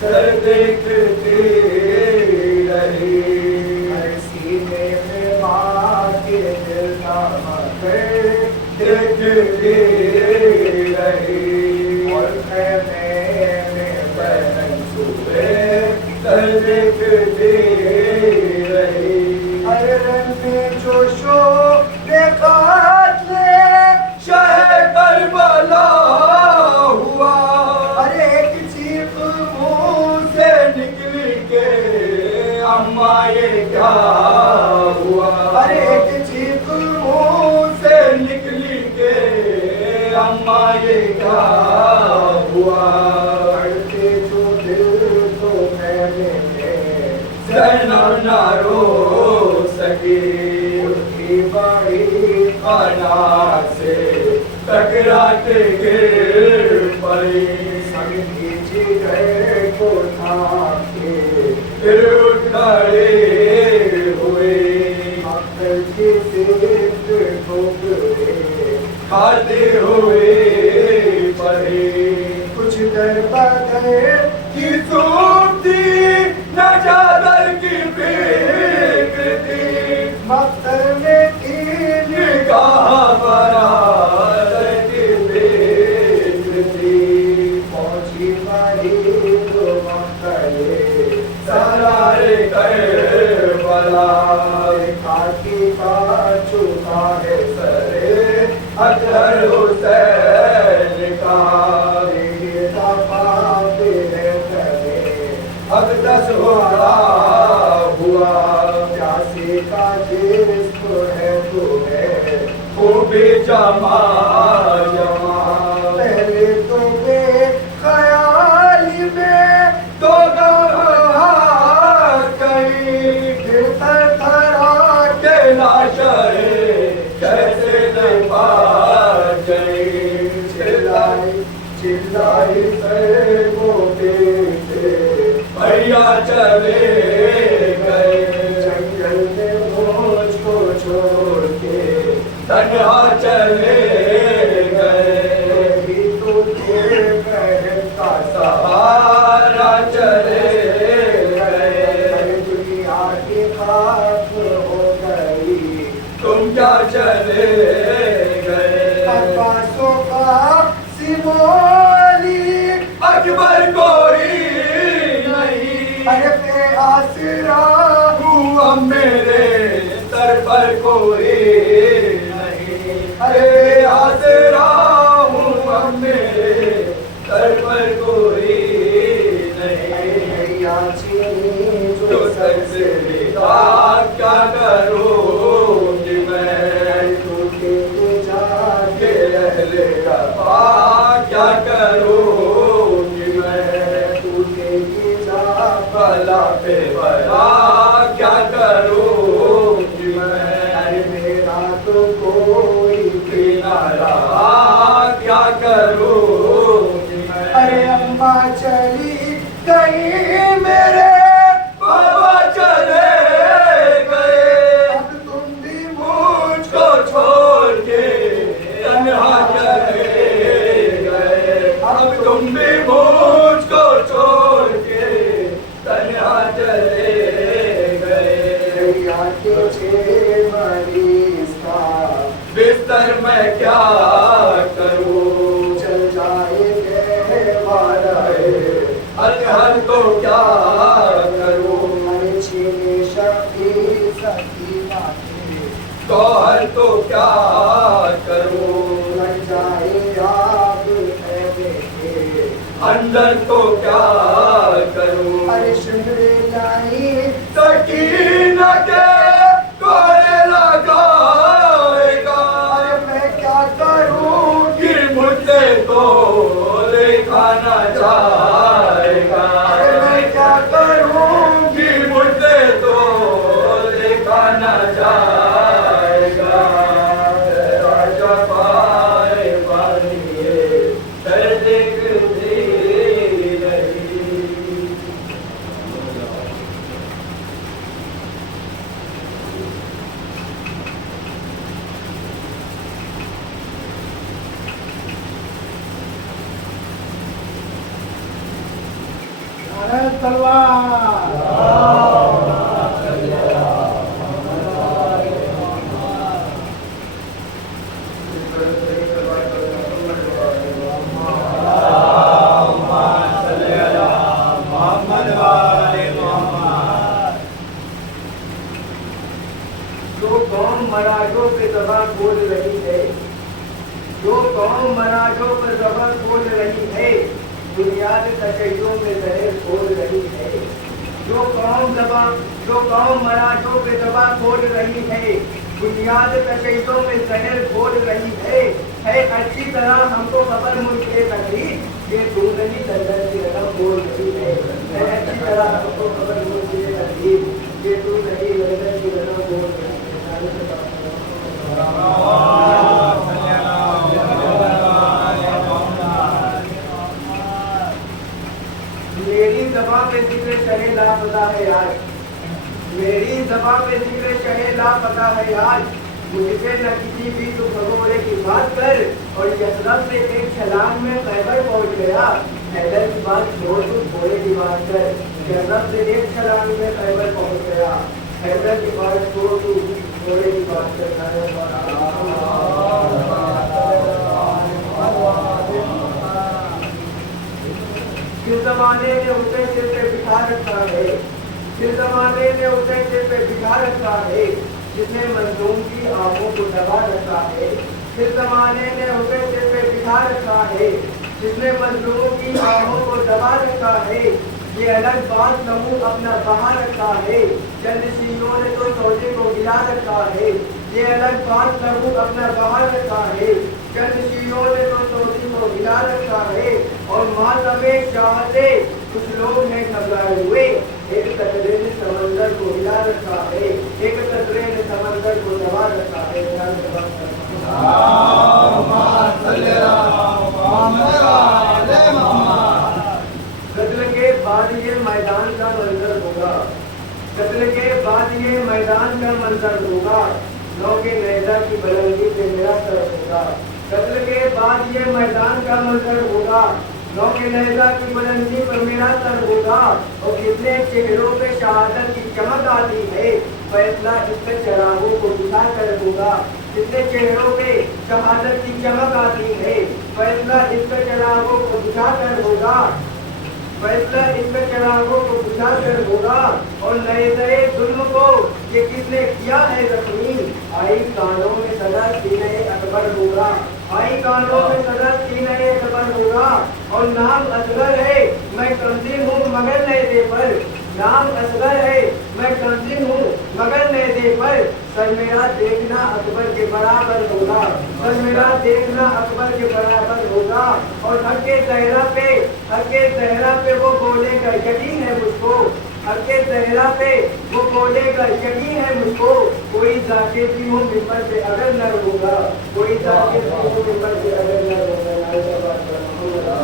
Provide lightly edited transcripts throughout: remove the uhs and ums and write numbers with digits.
سر دیکھتی رہی، ہر سینے میں ماں کے دل نامے دیکھتی رہی، اور خیمے میں بہن صبح سر دیکھتی رہی، ہر رنگ میں جوشو دیکھا شہ کربلا ہوا، ہر ایک چیخ منہ سے نکلی کہ اماں یہ کیا ہوا، ہر ایک چیخ منہ سے نکلی کہ اماں یہ کیا ہوا، بڑھتے جو دل تو میں نے زینب نہ رو سکی، اٹھی بڑی خانہ سے ٹکرا کے گر پڑی، سب نیچے گئے کو تھام کے پھر اٹھ کھڑے ہوئے، مقتل کے سیک ٹھوکرے کھاتے ہوئے پڑے، کچھ در بدر کی سوپ تھی نہ چادر کی فکر تھی، مقتل میں تھی نگاہ برادر کی فکر تھی، پہنچی بڑی تو مقتل سرار کربلا، خاکی کا چکا ہے سرے اطہر حسین کا، یہ دفعہ پہ کرے اب 10 ہوا، پیاسے کا جسم ہے تو ہے خوبی جمع جمع، پہلے تو بے خیالی میں تو گواہ گئی، پھر تھر تھرا کے لاشیں کیسے دبا گئی، چلائی چلائی سے وہ بیٹے بھیا چلے گئے، جنگل میں مجھ کو چھوڑ کے تنہا چلے گئے، بھی تو تیرے بہن کا سہارا چلے گئے، دنیا کی خاک ہو گئی تم کیا چلے گئے، عباسوں کا سمولی اکبر کوئی نہیں، حرف آسرا ہوا میرے سر پر کوئی نہیں، حرف آسرا ہوا میرے سر پر کوئی نہیں، یا چینی جو سر سے لکھا کیا کروں گی میں، تو کے جا کے اہل وفا کیا کروں گی میں، تو کے جا بلا پہ بلا کیا کروں گی میں، ارے میرا تو کوئی بھی نہ رہا کیا کروں گی میں، ارے اماں چلی گئی میرے بابا چلے گئے، اب تم بھی مجھ کو چھوڑ کے تنہا چلے گئے، اب تم بھی مجھ کو چھوڑ کے تنہا چلے گئے، یا کے 6 مریض کا بستر میں کیا کروں، چل جائے گے والے اطہر تو کیا नारायण तलवार। जो कौम मराठों पे ज़बान बोल रही है, जो कौम मराठों पर ज़बान बोल रही है, बुनियाद तशय्युओं में जहर खोल रही है। जो कौम मराठों पे ज़बान बोल रही है, बुनियाद तशय्युओं में जहर खोल रही है अच्छी तरह हमको खबर मुझे लगी कि तू नहीं दंगल की रकम बोल रही है अच्छी तरह हमको खबर मुझे लगी कि तू नहीं दंगल की रकम बोल रही है। मेरी ज़बां पे जिक्र शहे लापता है आज, मेरी ज़बां पे जिक्र शहे लापता है आज। मुझसे न किसी भी तू भगोड़े की बात कर और यसरफ से एक छलांग में खैबर पहुंच गया। हैदर की बात छोड़ तू घोड़े की बात कर, यसरफ से एक छलांग में खैबर पहुंच गया। हैदर की बात छोड़ तू घोड़े की बात कर। जिस ज़माने ने उसे सिर पे बिठा रखा है, जिस ज़माने ने उसे सिर पे बिठा रखा है, जिसने मंजूम की आंखों को दबा रखा है, जिस ज़माने ने उसे सिर पे बिठा रखा है, जिसने मंजूम की आंखों को दबा रखा है, ये अलग बात समूह अपना बहा रखा है। चंद शीयों ने तो सौदे को गिरा रखा है, ये अलग बात समूह अपना बहा रखा है। चंद शीयों ने तो सौदे को गिरा रखा है और मातमे चाहते कुछ लोग हैं घबराए हुए। एक कतरे ने समंदर को हिला रखा है, एक कतरे ने समंदर को दबा रखा है। कत्ल के बाद ये मैदान का मंजर होगा, कत्ल के बाद ये मैदान का मंजर होगा। नौ के नेजा की बुलंदी पे मेरा सर होगा, कत्ल के बाद ये मैदान का मंजर होगा। नौ के नेजा की बुलंदी पर मेरा सर होगा और कितने चेहरों पे शहादत की चमक आती है, फैसला इसके चरागों को बुझा कर होगा। कितने चेहरों पे शहादत की चमक आती है, फैसला इसके चरागों को बुझा कर होगा, फैसला इसके चरागों को बुझा कर होगा। और नए नए जुल्म को ये किसने किया है जख्मी, आई कानों में सदा सीने अकबर होगा, आई कानों में सदा सीने अकबर होगा। और नाम असगर है मैं कमसिन हूँ मगर नए पर, नाम असगर है मैं कमसिन हूँ मगर नए पर। सर मेरा देखना अकबर के बराबर होगा, सर मेरा देखना अकबर के बराबर होगा। और हक के सहरा पे वो बोलेगा यकीन है मुझको, हक के सहरा पे वो बोलेगा यकीन है मुझको। कोई जाके भी हो मिंबर पे अगर न होगा, कोई जाके भी हो मिंबर पे अगर न होगा।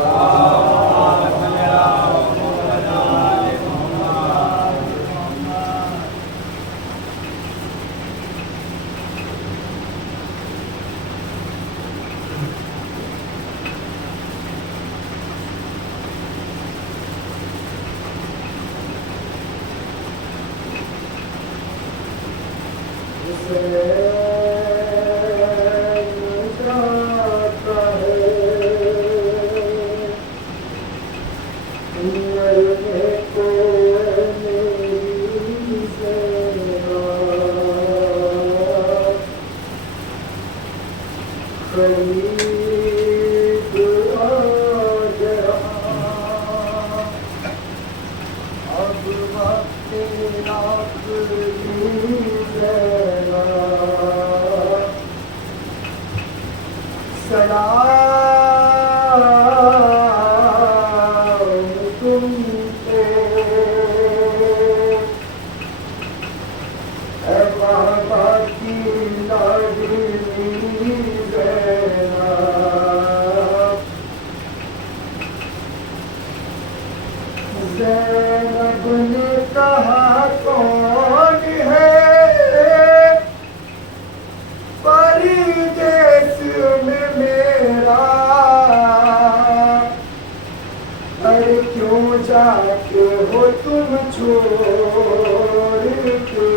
जाते हो तुम छोड़ के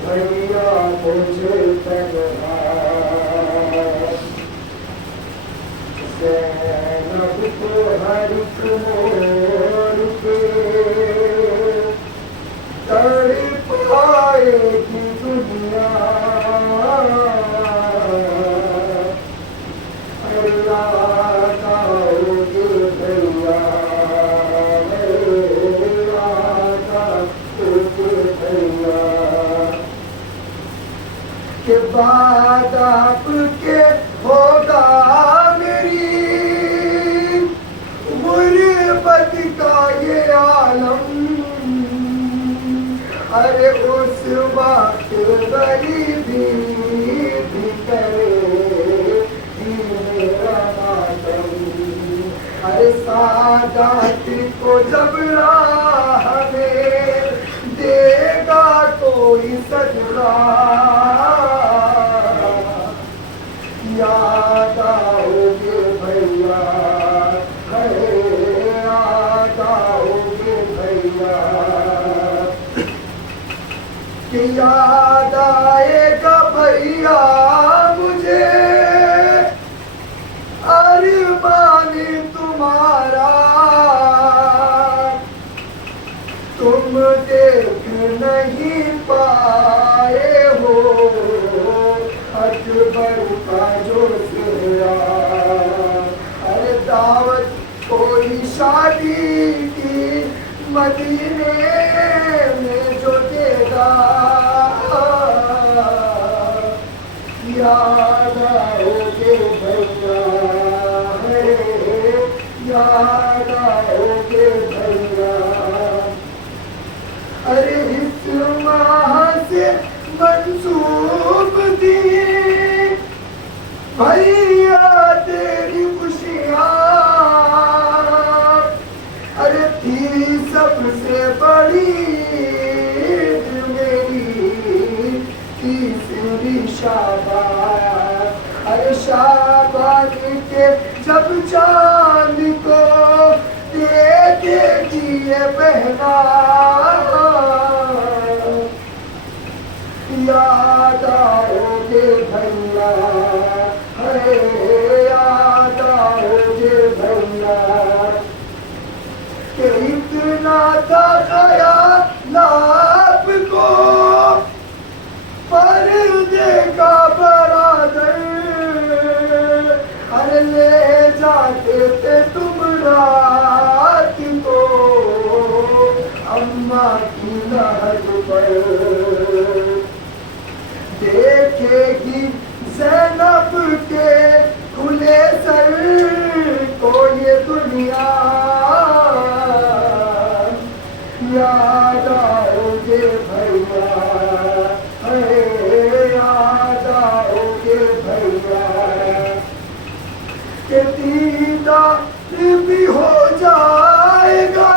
भैया मुझे तन्हा ज़ैनब को हर एक मोड़ पे तड़प आएगी दुनिया के बाद आपके होगा मेरी गुर्बत का ये आलम अरे उस वक्त गरीबी भी करेगी मेरा मातम अरे सादात को जब राह में देगा कोई सजदा याद आओगे भैया याद आओगे भैया कि याद आएगा भैया मुझे अरमान तुम्हारा तुम देख नहीं पाए हो अकबर का जो सेहरा अरे दावत कोई शादी की मदीने में जो देगा याद आओगे भैया याद आओगे भैया अरे इस माह से मंसूब थी भैया तेरी खुशियाँ अरे थी सबसे बड़ी मेरी तीसरी शाबान अरे शाबान के जब चांद को देखेगी ये बहना याद आओगे भैया याद आओगे भैया कि इतना था ख्याल आपको पर्दे का बरादर अरे ले जाते थे तुम रात को अम्मा की लहर पर देखेगी ज़ैनब के खुले सर को ये दुनिया याद आओगे भैया याद आओगे भैया कि दीदार भी हो जाएगा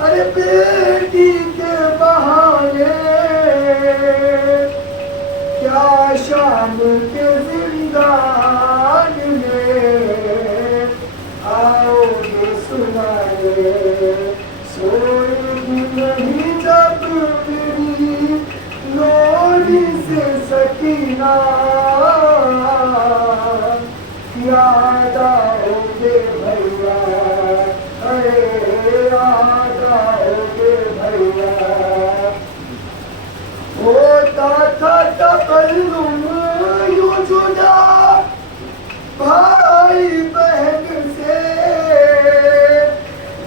अरे बेटी के बहाने क्या शाम के जिंदान में आओगे सुनाए सोएगी नहीं जब मेरी लोरी से सकीना याद आओगे भैया याद आओगे भैया होता था तकल्लुम यूं जुदा भाई बहन से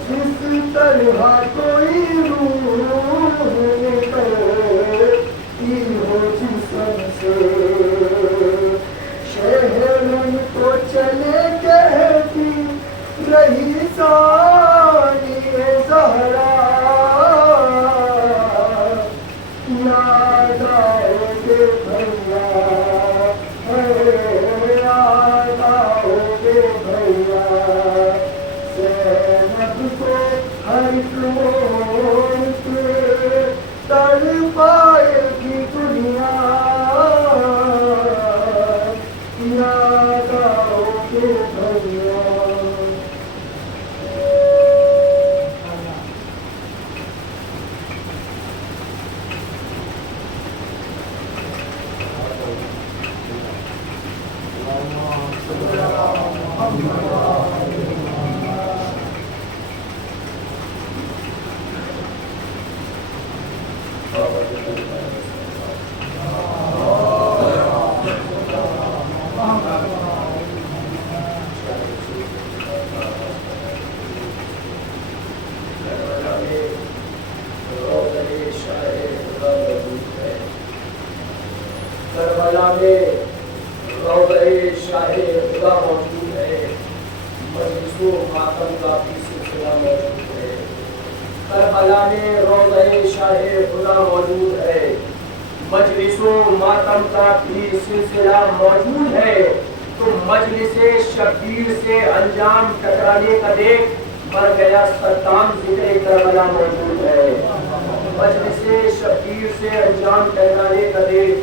जिस तरह कोई रूह निकलती हो जिस्म से शहरन को चले कहती रही सानिए ज़हरा याद आओगे भैया याद आओगे भैया ज़ैनब को हर मोड़ पे तड़पाएगी दुनिया याद आओगे भैया کربلا میں روضہ شاہ خدا موجود ہے، مجلس و ماتم کا بھی سلسلہ موجود ہے۔ کربلا میں روضہ شاہ خدا موجود ہے، مجلس و ماتم کا بھی سلسلہ موجود ہے۔ تو مجلس شبیر سے انجام ٹکرانے کا دیکھ مر گیا صدام ذکر کربلا موجود ہے۔ مجلس شبیر سے انجام ٹکرانے کا دیکھ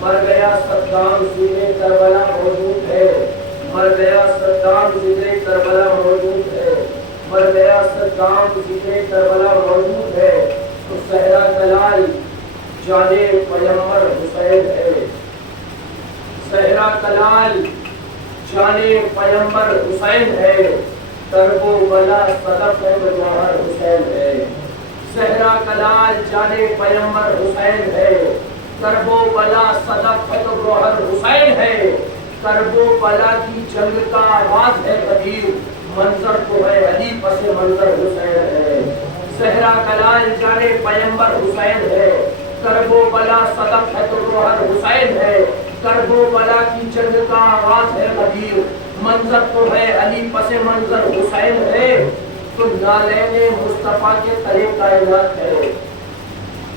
مر گیا صدام ذکر کربلا موجود ہے۔ مر گیا صدام ذکر کربلا موجود ہے۔ مر گیا صدام ذکر کربلا موجود ہے۔ تو صحرا کلال جانے پیغمبر حسین ہے، صحرا کلال جانے پیغمبر حسین ہے، کرب و بلا صدف ہے تو جوہر حسین ہے۔ صحرا کلال جانے پیغمبر حسین ہے، کرب و بلا صدف ہے تو جوہر حسین ہے۔ کرب و بلا کی جنگ کا آغاز ہے قدیر، منظر تو ہے علی پس منظر حسین ہے۔ صحرا کلال جانے پیغمبر حسین ہے، کرب و بلا صدف ہے تو جوہر حسین ہے۔ کرب و بلا کی جنگ کا آغاز ہے قدیر، منظر تو ہے علی پس منظر حسین ہے۔ تو نالین مصطفیٰ کے تلے کائنات ہے،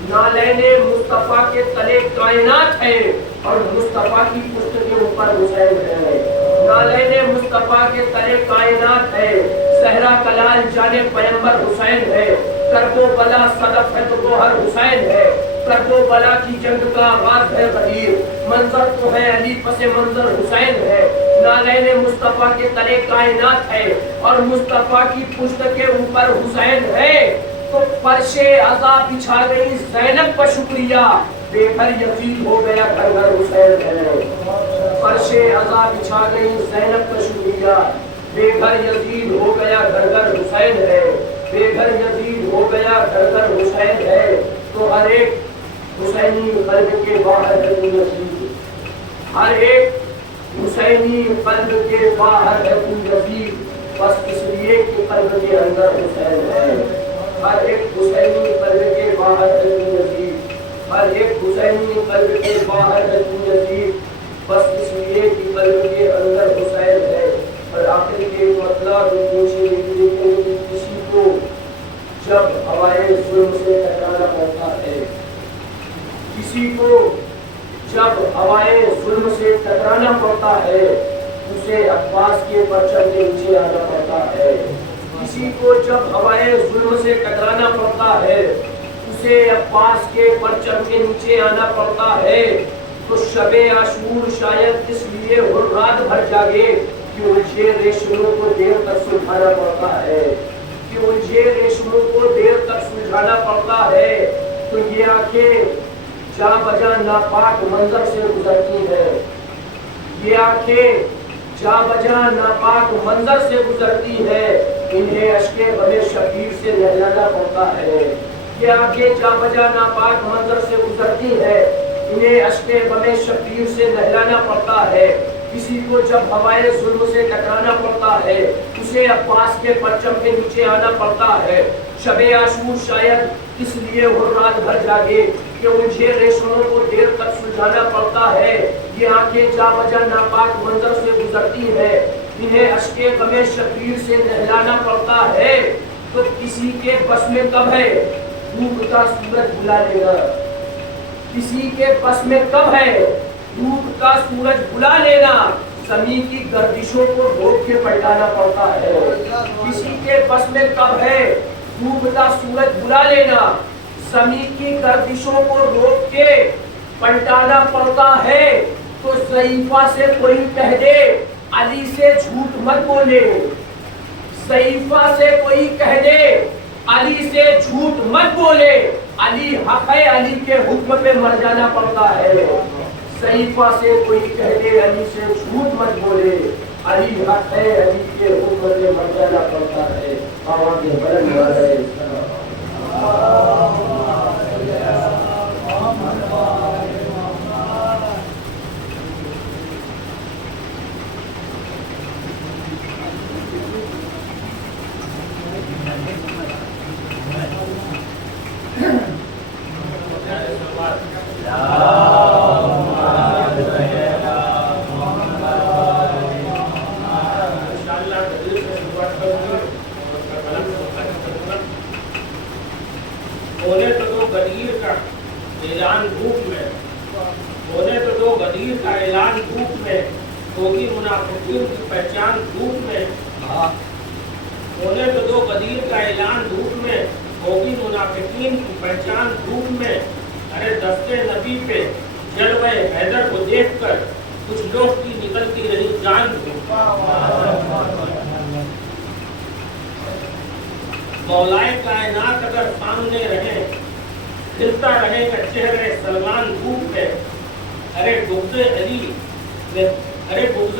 نالین مصطفیٰ کے تلے کائنات ہے، اور مصطفیٰ کی پشت کے اوپر حسین ہے۔ نالین مصطفیٰ کے تلے کائنات ہے، صحرا کلال جانے پیغمبر حسین ہے، کرب و بلا صدف ہے تو گوہر حسین ہے۔ کرب و بلا کی جنگ کا آغاز ہے غدیر، منظر تو ہے علی پس منظر حسین ہے۔ نالین مصطفیٰ کے تلے کائنات ہے، اور مصطفیٰ کی پشت کے اوپر حسین ہے۔ تو فرش عزا بچھا گئی زینب پر شکریہ، بے گھر یزید ہو گیا گھر گھر حسین ہے۔ فرش عزا بچھا گئی زینب پر شکریہ، بے گھر یزید ہو گیا گھر گھر حسین ہے۔ بے گھر یزید ہو گیا گھر گھر حسین ہے۔ تو ہر ایک حسینی قلب کے باہر ہے تو یزید، ہر ایک حسینی قلب کے باہر ہے تو یزید، بس اس لیے کہ قلب کے اندر حسین ہے۔ ہر ایک حسینی قلب کے باہر ہے تو یزید، ہر ایک حسینی قلب کے باہر ہے تو یزید، بس اس لیے کہ قلب کے اندر حسین ہے۔ اور آخر کے مطلب پوچھے کہ کسی کو جب ہوائے ظلم سے ٹکرانا پڑتا ہے، کسی کو جب ہوائے ظلم سے ٹکرانا پڑتا ہے، اسے عباس کے پرچم کے نیچے آنا پڑتا ہے۔ کسی کو جب ہوائے ظلم سے ٹکرانا پڑتا ہے، اسے عباس کے پرچم کے نیچے آنا پڑتا ہے۔ تو شب عاشور شاید اس لیے ہر رات بھر جاگے کہ الجھے ریشموں کو دیر تک سلجھانا پڑتا ہے، کہ الجھے ریشموں کو دیر تک سلجھانا پڑتا ہے۔ تو یہ آنکھیں جا بجا ناپاک منظر سے گزرتی ہیں، یہ آنکھیں جا بجا ناپاک منظر سے گزرتی ہے، انہیں اشک غم شبیر سے نہلانا پڑتا ہے۔ یہ آنکھیں جا بجا ناپاک منظر سے گزرتی ہے، انہیں اشک غم شبیر سے نہلانا پڑتا ہے۔ کسی کو جب ہوائے ظلم سے ٹکرانا پڑتا ہے، اسے عباس کے پرچم کے نیچے آنا پڑتا ہے۔ شب عاشور شاید اس لیے ہر رات بھر جاگے کہ الجھے ریشموں کو دیر تک سلجھانا پڑتا ہے۔ یہ آنکھیں جا بجا ناپاک منظر سے گزرتی ہیں، انہیں اشک غم شبیر سے نہلانا پڑتا ہے۔ تو کسی کے بس میں کب ہے ڈوبتا سورج بلا لے گا، کسی کے بس میں کب ہے ڈوبتا سورج بلا لینا، زمین کی گردشوں کو روک کے پلٹانا پڑتا ہے۔ کسی کے بس میں کب ہے ڈوبتا سورج بلا لینا، زمین کی گردشوں کو روک کے پلٹانا پڑتا ہے۔ تو ضعیفہ سے کوئی کہہ دے علی سے جھوٹ مت بولے، ضعیفہ سے کوئی کہہ دے علی سے جھوٹ مت بولے، علی حق ہے، علی کے حکم پہ مر جانا پڑتا ہے۔ ضعیفہ سے کوئی کہہ دے علی سے جھوٹ مت بولے، علی حق ہے، علی کے حکم پہ مر جانا پڑتا ہے۔ آواز بلند والے لا اعلان دھوپ میں، ہونے تو دو غدیر کا اعلان دھوپ میں، ہوگی منافقین کی پہچان دھوپ میں، ہونے تو دو غدیر کا اعلان دھوپ میں، ہوگی منافقین کی پہچان دھوپ میں۔ ارے دستے نبی پہ جلوہ حیدر کو دیکھ کر کچھ لوگ کی نکلتی رہی جان دھوپ۔ مولائے کائنات اگر سامنے رہے کھلتا رہے گا چہرے سلمان دھوپ میں۔ ارے بغض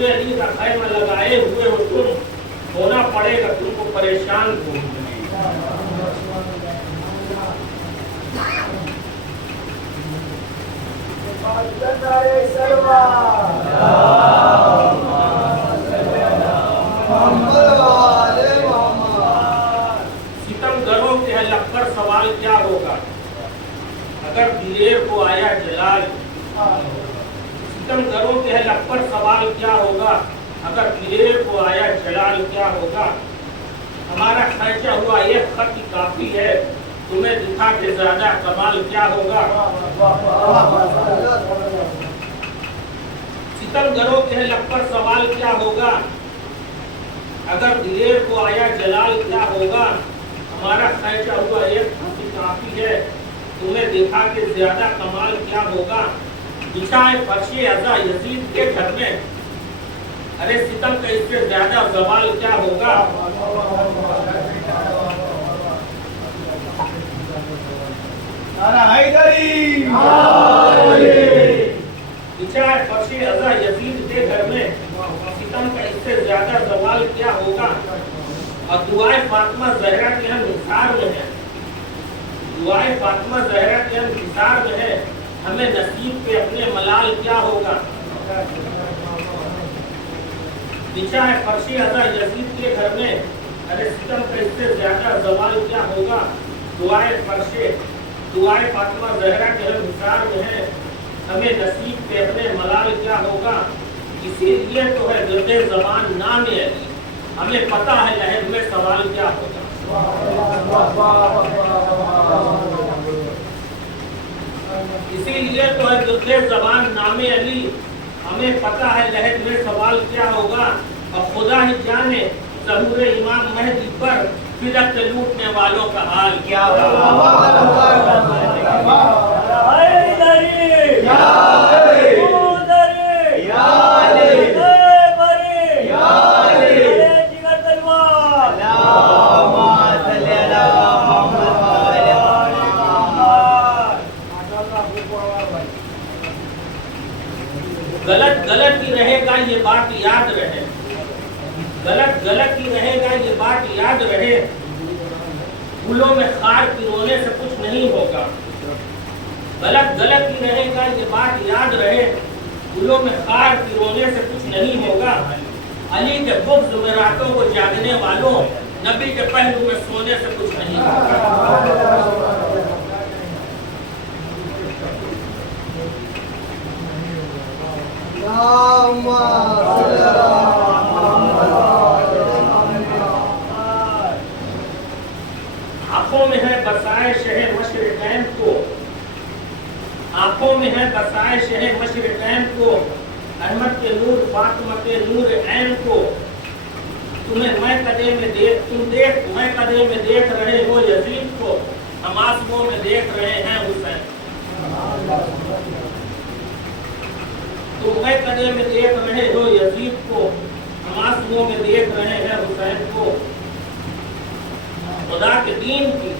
علی کا خیمہ لگائے ہوئے ہو تم، ہونا پڑے گا تم کو پریشان دھوپ میں۔ ستم گروں کے حلق پر سوال کیا ہوگا اگر دلیر کو آیا جلال؟ ستم گروں کے حلق پر سوال کیا ہوگا اگر دلیر کو آیا جلال کیا ہوگا؟ ہمارا کھینچا ہوا یہ خط ہی کافی ہے، تمہیں دکھا کے زیادہ کمال کیا ہوگا؟ ستم گروں کے حلق پر سوال کیا ہوگا اگر دلیر کو آیا جلال کیا ہوگا؟ ہمارا کھینچا ہوا یہ خط ہی کافی ہے، تمہیں دکھا کے زیادہ کمال کیا ہوگا؟ بچھائے فرش عزا یزید کے گھر میں، ارے ستم کا اس سے زیادہ زوال کیا ہوگا؟ بچھائے فرش عزا یزید کے گھر میں، ستم کا اس سے زیادہ زوال کیا ہوگا؟ اور دعائے فاطمہ زہرا کے ہم انتظار میں ہیں، دعائے فاطمہ زہرا کے ہم انتظار میں ہیں، ہمیں نصیب پہ اپنے ملال کیا ہوگا؟ بچھائے فرش عزا یزید کے گھر میں، ارے ستم کا اس سے زیادہ زوال کیا ہوگا؟ دعائے فاطمہ زہرا کے ہم انتظار میں ہیں، ہمیں نصیب پہ اپنے ملال کیا ہوگا؟ اسی لیے تو ہے گرد زبان نام علی، ہمیں پتہ ہے لہد میں سوال کیا ہوگا۔ اسی لیے تو ہے گرد زبان نام علی، ہمیں پتہ ہے لہد میں سوال کیا ہوگا۔ اور خدا ہی جانے ظہور امام مہدی پر بدعت لوٹنے والوں کا حال کیا ہوگا۔ غلط ہی رہے گا یہ بات یاد رہے، غلط ہی رہے گا یہ بات یاد رہے، پھولوں میں خار پرونے سے کچھ نہیں ہوگا۔ غلط ہی رہے گا یہ بات یاد رہے، پھولوں میں خار پرونے سے کچھ نہیں ہوگا۔ علی کے بغض میں راتوں کو جاگنے والوں، نبی کے پہلو میں سونے سے کچھ نہیں ہوگا۔ آنکھوں میں ہے بسائے شہ مشرقین کو، آنکھوں میں ہے بسائے شہ مشرقین کو، احمد کے نور فاطمہ کے نور عین کو، تمہیں میں قدے میں دیکھ رہے ہو یزید کو، ہم آنسوؤں میں دیکھ رہے ہیں حسین۔ تم میں قدے میں دیکھ رہے ہو یزید کو، ہم آنسوؤں میں دیکھ رہے ہیں حسین کو۔ خدا کے دین کی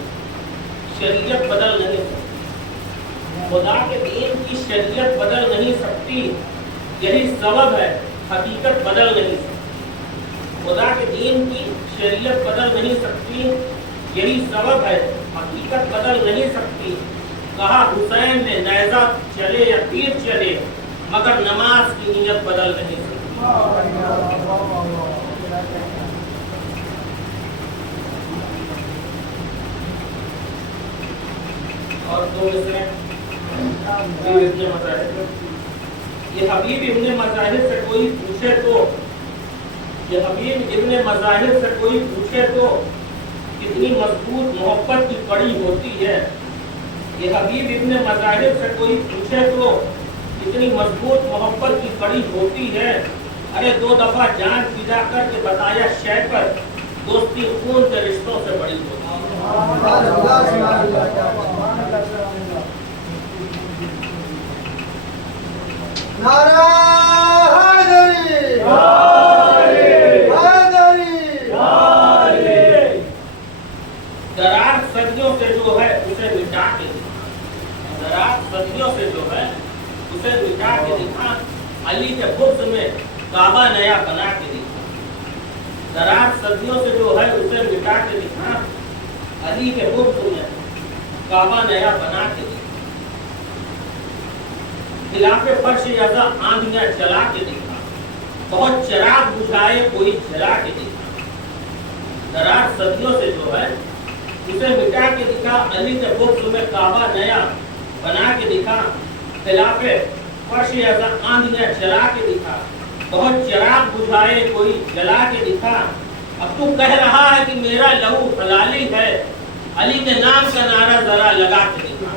شریعت بدل نہیں سکتی، خدا کے دین کی شریعت بدل نہیں سکتی، یہی سبب ہے حقیقت بدل نہیں سکتی۔ خدا کے دین کی شریعت بدل نہیں سکتی، یہی سبب ہے حقیقت بدل نہیں سکتی۔ کہا حسین نے نیزہ چلے یا تیر چلے، مگر نماز کی نیت بدل نہیں سکتی۔ اور دو مصرے یہ حبیب ابن مظاہر سے کوئی پوچھے تو، یہ حبیب ابن مظاہر سے کوئی پوچھے تو کتنی مضبوط محبت کی کڑی ہوتی ہے، یہ حبیب ابن مظاہر سے کوئی پوچھے تو اتنی مضبوط محبت کی کڑی ہوتی ہے، ارے 2 دفعہ جان فدا کر کے بتایا شے پر، دوستی خون کے رشتوں سے بڑی ہوتی ہے۔ نعرہ حیدری، درار صدیوں سے جو ہے اسے مٹا کے دکھا، درار صدیوں سے جو ہے اسے مٹا کے دکھا، علی کے بغض میں کعبہ نیا بنا کے دکھا، درار صدیوں سے جو ہے اسے مٹا کے دکھا، علی کے بغض میں کعبہ نیا بنا کے دکھا، خلاف فرش ازا آندیاں چلا کے دکھا، بہت چراغ بجھائے کوئی جلا کے دکھا، درار صدیوں سے جو ہے اسے مٹا کے دکھا، علی کے بغض میں کعبہ نیا بنا کے دکھا، خلاف فرش ازا آندیاں چلا کے دکھا، بہت چراغ بجھائے کوئی جلا کے دکھا، اب تو کہہ رہا ہے کہ میرا لہو حلالی ہے، علی کے نام کا نعرہ ذرا لگا کے دکھا۔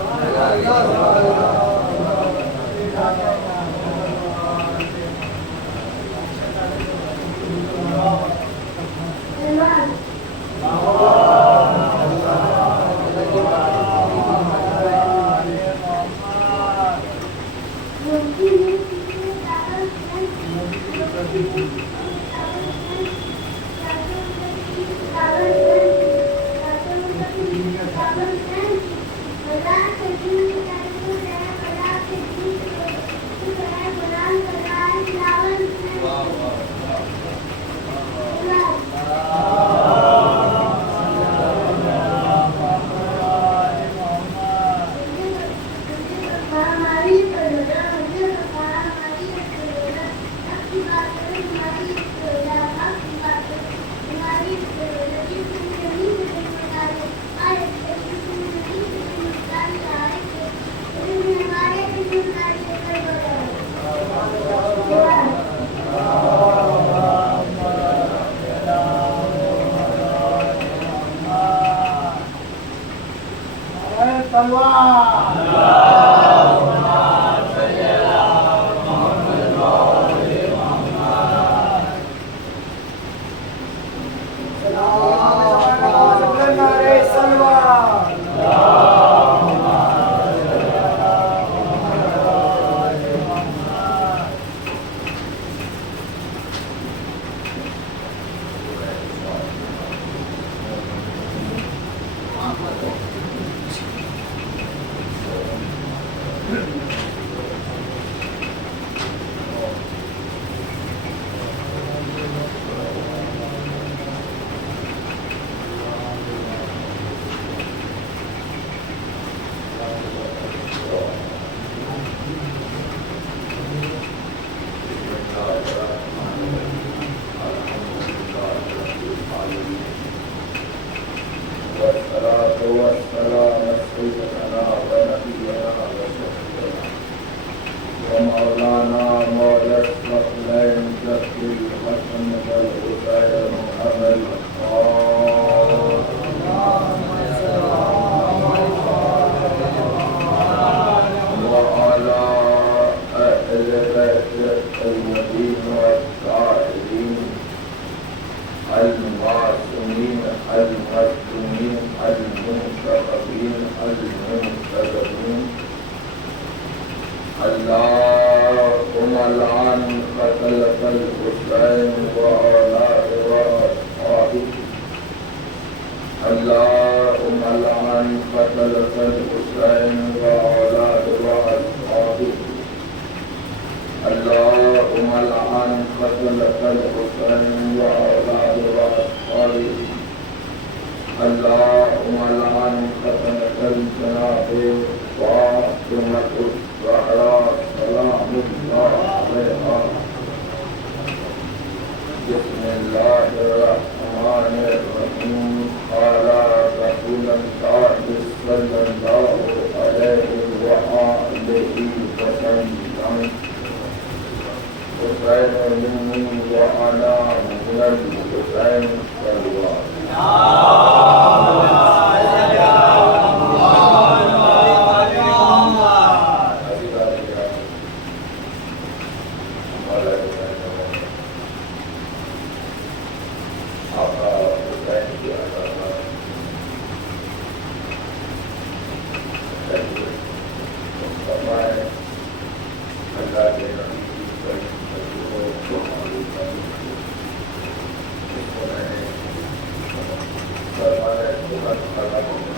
है तो खड़ा होगा।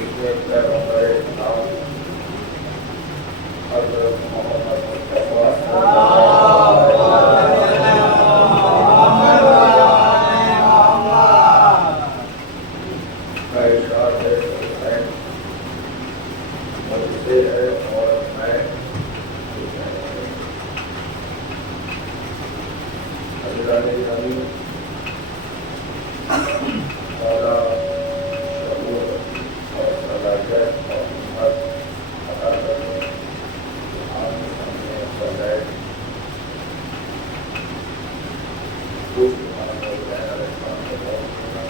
इसमें पैगंबर इस्लाम हज़रत मोहम्मद मुस्तफ़ा का इरशाद है, हुसैन मुझसे है और मैं हुसैन हूँ। अज़ीज़ान गिरामी, मौला शऊर और सलाहियत और हिम्मत अता करें कि हम सामने फज़ाइल कुछ इमाम हुसैन अलैहिस्सलाम के बहुत सुना।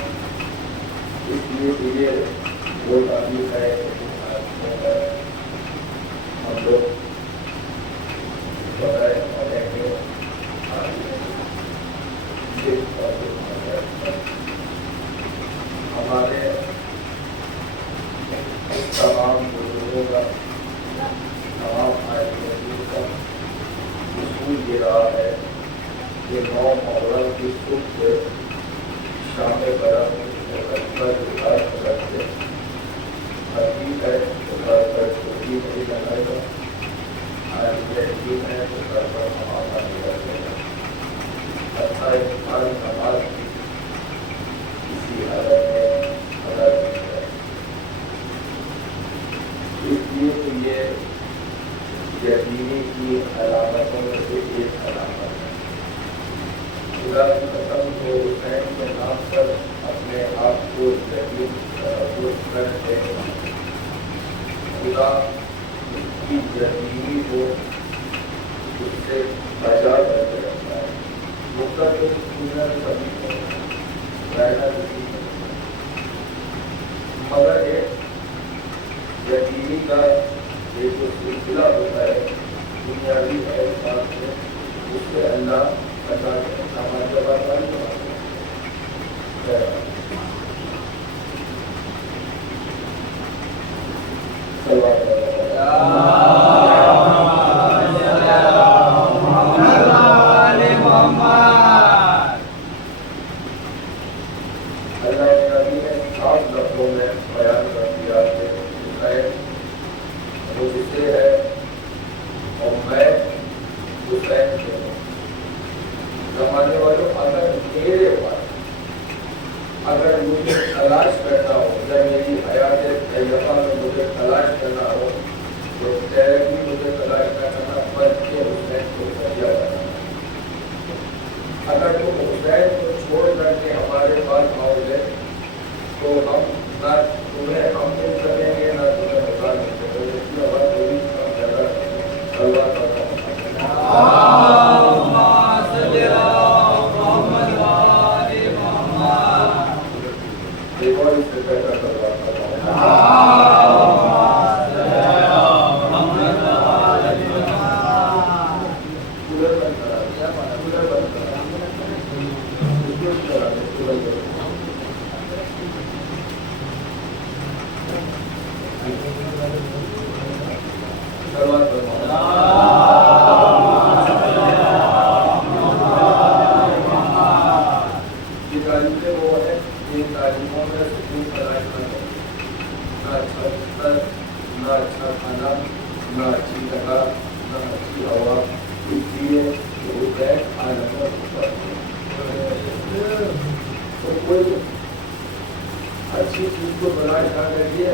इसलिए ये वो तारीफ है कि हम लोग बगैर पढ़ेंगे हमारे तमाम बुजुर्गों का, तमाम आइडियोलॉजी का उसूल ये रहा है कि 9 मुहर्रम की सुबह से शाम बरम करते हकीक है तो घर पर छोटी नहीं लगाएगा, यकीन है तो घर पर हमारा नहीं रखेगा। अच्छा इस्तेमाल नमाज की इसी हालत में अदा की है। इसलिए तो ये यकीनी की अलामतों में से एक अलामत है। खुदा की कसम को हुसैन के नाम पर अपने आप को यकीन करते खुदा उसकी यकीनी को उससे बचा करके रखता है। मुख्तलिफ दुनिया में सभी को रहना नहीं है, मगर एक यकीनी का एक जो सिलसिला होता है दुनियावी एहसास में, उससे अल्लाह बचा के हमारी जवाबदारी मुझसे है और मैं हुसैन से हूँ। जमाने वालों, अगर मेरे पास अगर मुझे तलाश करना हो, जब मेरी हयात तैयबा में मुझे तलाश करना हो तो डायरेक्टली मुझे तलाश करना बल्कि हुसैन को जरिया करना। अगर तुम हुसैन को छोड़ करके हमारे पास आओगे तो हम ना तुम्हें हम मिल सकेंगे ना तुम्हें बता नहीं सकेंगे। इसलिए बात थोड़ी कम ज़्यादा सलवार करता हूँ। एक और इससे बेहतर सलवार करता हूँ। कूलर बंद करा दिया, कूलर बंद करा, कूलर करा दे, कूलर करा। सलवार ये तारीफें वो है, इन तारीफों में सुकून तलाश न करो, न अच्छा बिस्तर, न अच्छा खाना, न अच्छी जगह, न अच्छी हवा। इसलिए हुसैन आलम पर ऊपर तो कोई अच्छी चीज को तलाश न करिए।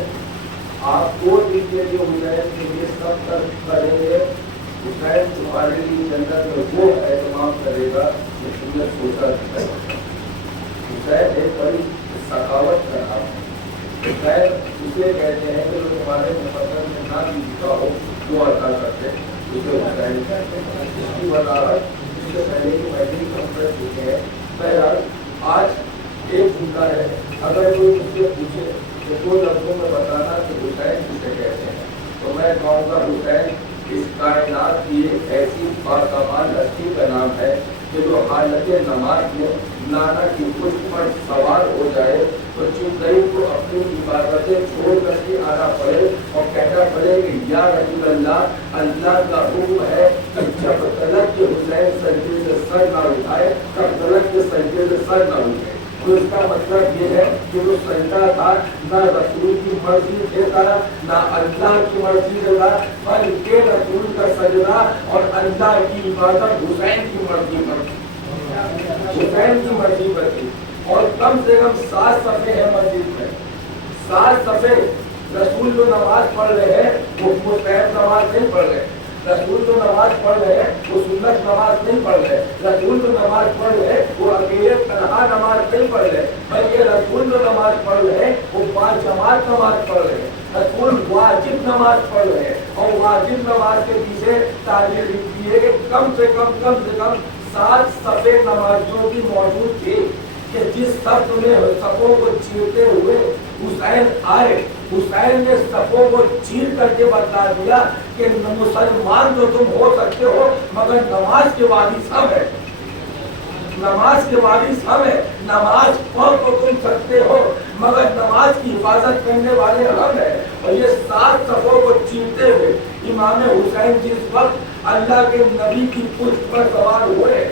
आप वो दीजिए जो हुसैन के लिए सब तक करेंगे। हुसैन तुम्हारे लिए जन्नत में वो एहतमाम करेगा जो तुमने सोचा नहीं। हुसैन एक बड़ी सखावत का नाम है। हुसैन उसे कहते हैं कि जो तुम्हारे मुकद्दर में ना भी लिखा हो वो अदा करते, उसे हुसैन कहते हैं। इसकी वजाहत इससे पहले की मैगजीन कंफ्रेंस लिखे हैं। बहरहाल आज एक मुद्दा है, अगर कोई मुझसे पूछे तो दो लफ्जों में बताना कि हुसैन किसे कहते हैं, तो मैं कहूँगा हुसैन इस कायनात की एक ऐसी बाकमाल हस्ती का नाम है कि जो हालत नमाज में नाना की पुष्प पर सवार हो जाए तो चुपगई को अपनी इबादतें छोड़ करके आना पड़े और कहना पड़े कि या रसूल अल्लाह, अल्लाह का हुक्म है कि जब तलक के हुसैन सजदे से सर ना उठाए तब तलक के सजदे से सर ना उठे। तो इसका کا مطلب یہ ہے کہ وہ سجدہ تھا نہ رسول کی مرضی سے تھا نہ اللہ کی مرضی سے تھا، بلکہ رسول کا سجدہ اور اللہ کی عبادت حسین کی مرضی پر تھی، حسین کی مرضی پر تھی۔ اور کم سے کم 7 صفحے ہیں مسجد میں، 7 صفحے۔ رسول جو نماز پڑھ رہے ہیں وہ مستحب نماز نہیں پڑھ رہے، رسول جو نماز پڑھ رہے ہیں وہ سنت نماز نہیں پڑھ رہے، رسول جو نماز پڑھ رہے ہیں وہ اکیلے تنہا نماز نہیں پڑھ رہے، بلکہ رسول جو نماز پڑھ رہے ہیں وہ 5 جماعت نماز پڑھ رہے ہیں۔ رسول واجب نماز پڑھ رہے ہیں، اور واجب نماز کے پیچھے تعلیم لکھی ہے کہ کم سے کم 7 صفحے نمازیوں کی موجود تھی، کہ جس صف میں صفوں کو چیرتے ہوئے حسین آئے، حسین نے صفوں کو چیر کر کے بتا دیا کہ مسلمان جو تم ہو سکتے ہو مگر نماز کے وارث ہم ہے، نماز کے وارث ہم ہے، نماز پڑھ تو تم سکتے ہو مگر نماز کی حفاظت کرنے والے ہم ہیں۔ اور یہ 7 صفوں کو چیرتے ہوئے امام حسین جس وقت اللہ کے نبی کی پشت پر سوار ہوئے،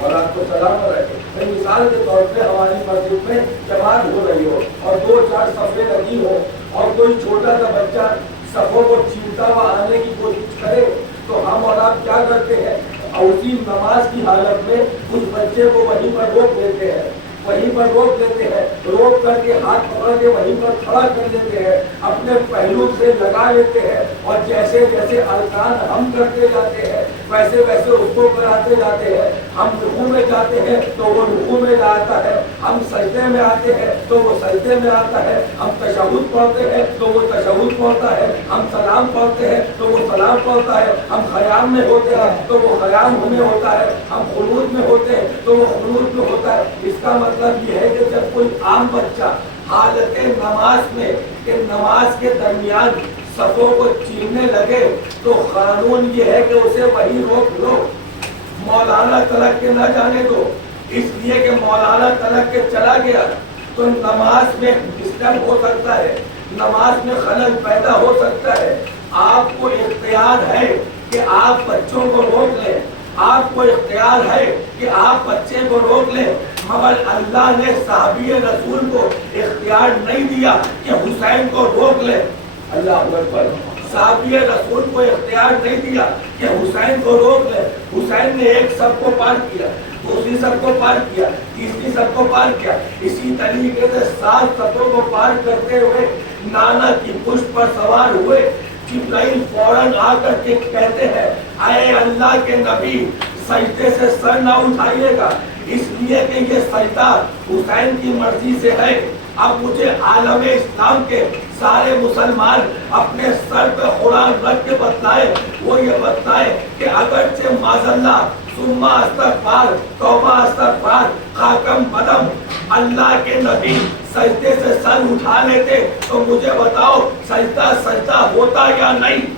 اور آپ کو سلام رہے، مثال کے طور پہ ہماری مسجد میں جماعت ہو رہی ہو اور 2-4 صفیں لگی ہو اور کوئی چھوٹا سا بچہ صفوں کو چیرتا ہوا آنے کی کوشش کرے تو ہم اور آپ کیا کرتے ہیں؟ اسی نماز کی حالت میں اس بچے کو وہیں پر روک لیتے ہیں، وہیں پر روک لیتے ہیں، روک کر کے ہاتھ پکڑ کے وہیں پر کھڑا کر دیتے ہیں، اپنے پہلو سے لگا لیتے ہیں، اور جیسے جیسے ارکان ہم کرتے جاتے ہیں ویسے ویسے اس کو کراتے جاتے ہیں۔ ہم رکوع میں جاتے ہیں تو وہ رکوع میں آتا ہے، ہم سجدے میں آتے ہیں تو وہ سجدے میں آتا ہے، ہم تشہد پڑھتے ہیں تو وہ تشہد پڑھتا ہے، ہم سلام پڑھتے ہیں تو وہ سلام پڑھتا ہے، ہم خیام میں ہوتے ہیں تو وہ خیام میں ہوتا ہے، ہم قنوت میں ہوتے ہیں تو وہ قنوت میں ہوتا ہے۔ اس کا مطلب یہ ہے کہ جب کوئی عام بچہ حالت نماز میں کہ نماز کے درمیان صفوں کو چیرنے لگے تو قانون یہ ہے کہ اسے وہی روک لو، مولانا تلک کے نہ جانے دو، اس لیے کہ مولانا تلک کے چلا گیا تو نماز میں ڈسٹرب ہو سکتا ہے، نماز میں خلل پیدا ہو سکتا ہے۔ آپ کو اختیار ہے کہ آپ بچوں کو روک لیں، آپ کو اختیار ہے کہ آپ بچے کو روک لیں، مگر اللہ نے صحابی رسول کو اختیار نہیں دیا کہ حسین کو روک لیں۔ اللہ اکبر، صحابی رسول کو اختیار نہیں دیا کہ حسین کو روک لیں۔ حسین نے ایک صف کو پار کیا، دوسری صف کو پار کیا، تیسری صف کو پار کیا، اسی طریقے سے 7 صفوں کو پار کرتے ہوئے نانا کی پشت پر سوار ہوئے۔ جبرائیل فوراً آ کر کے کہتے ہیں اے اللہ کے نبی سجدے سے سر نہ اٹھائیے گا، اس لیے کہ یہ سجدہ حسین کی مرضی سے ہے۔ اب مجھے عالم اسلام کے سارے مسلمان اپنے سر پہ قرآن رکھ کے بتلائے، وہ یہ بتلائے کہ اگرچہ معذاللہ ثم استغفار توبہ استغفار خاکم بدم اللہ کے نبی سجدے سے سر اٹھا لیتے تو مجھے بتاؤ سجدہ ہوتا یا نہیں؟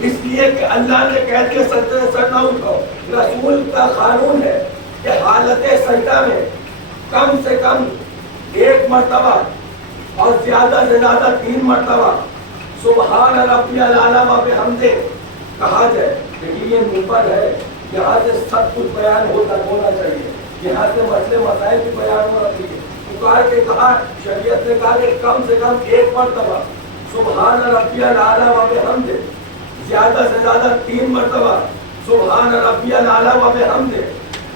اس لیے کہ اللہ نے کہہ دیا سجدے سے سر نہ اٹھاؤ۔ رسول کا قانون ہے کہ حالت سجدہ میں کم سے کم 1 مرتبہ اور زیادہ سے زیادہ 3 مرتبہ سبحان ربی الاعلیٰ و بحمدہ کہا جائے۔ لیکن یہ منبر ہے، یہاں سے سب کچھ بیان ہونا چاہیے، یہاں سے مسئلے مسائل بھی بیان ہونا چاہیے۔ پکار کے کہا، شریعت نے کہا کہ کم سے کم 1 مرتبہ سبحان ربی الاعلیٰ و بحمدہ، زیادہ سے زیادہ 3 مرتبہ سبحان ربی الاعلیٰ و بحمدہ۔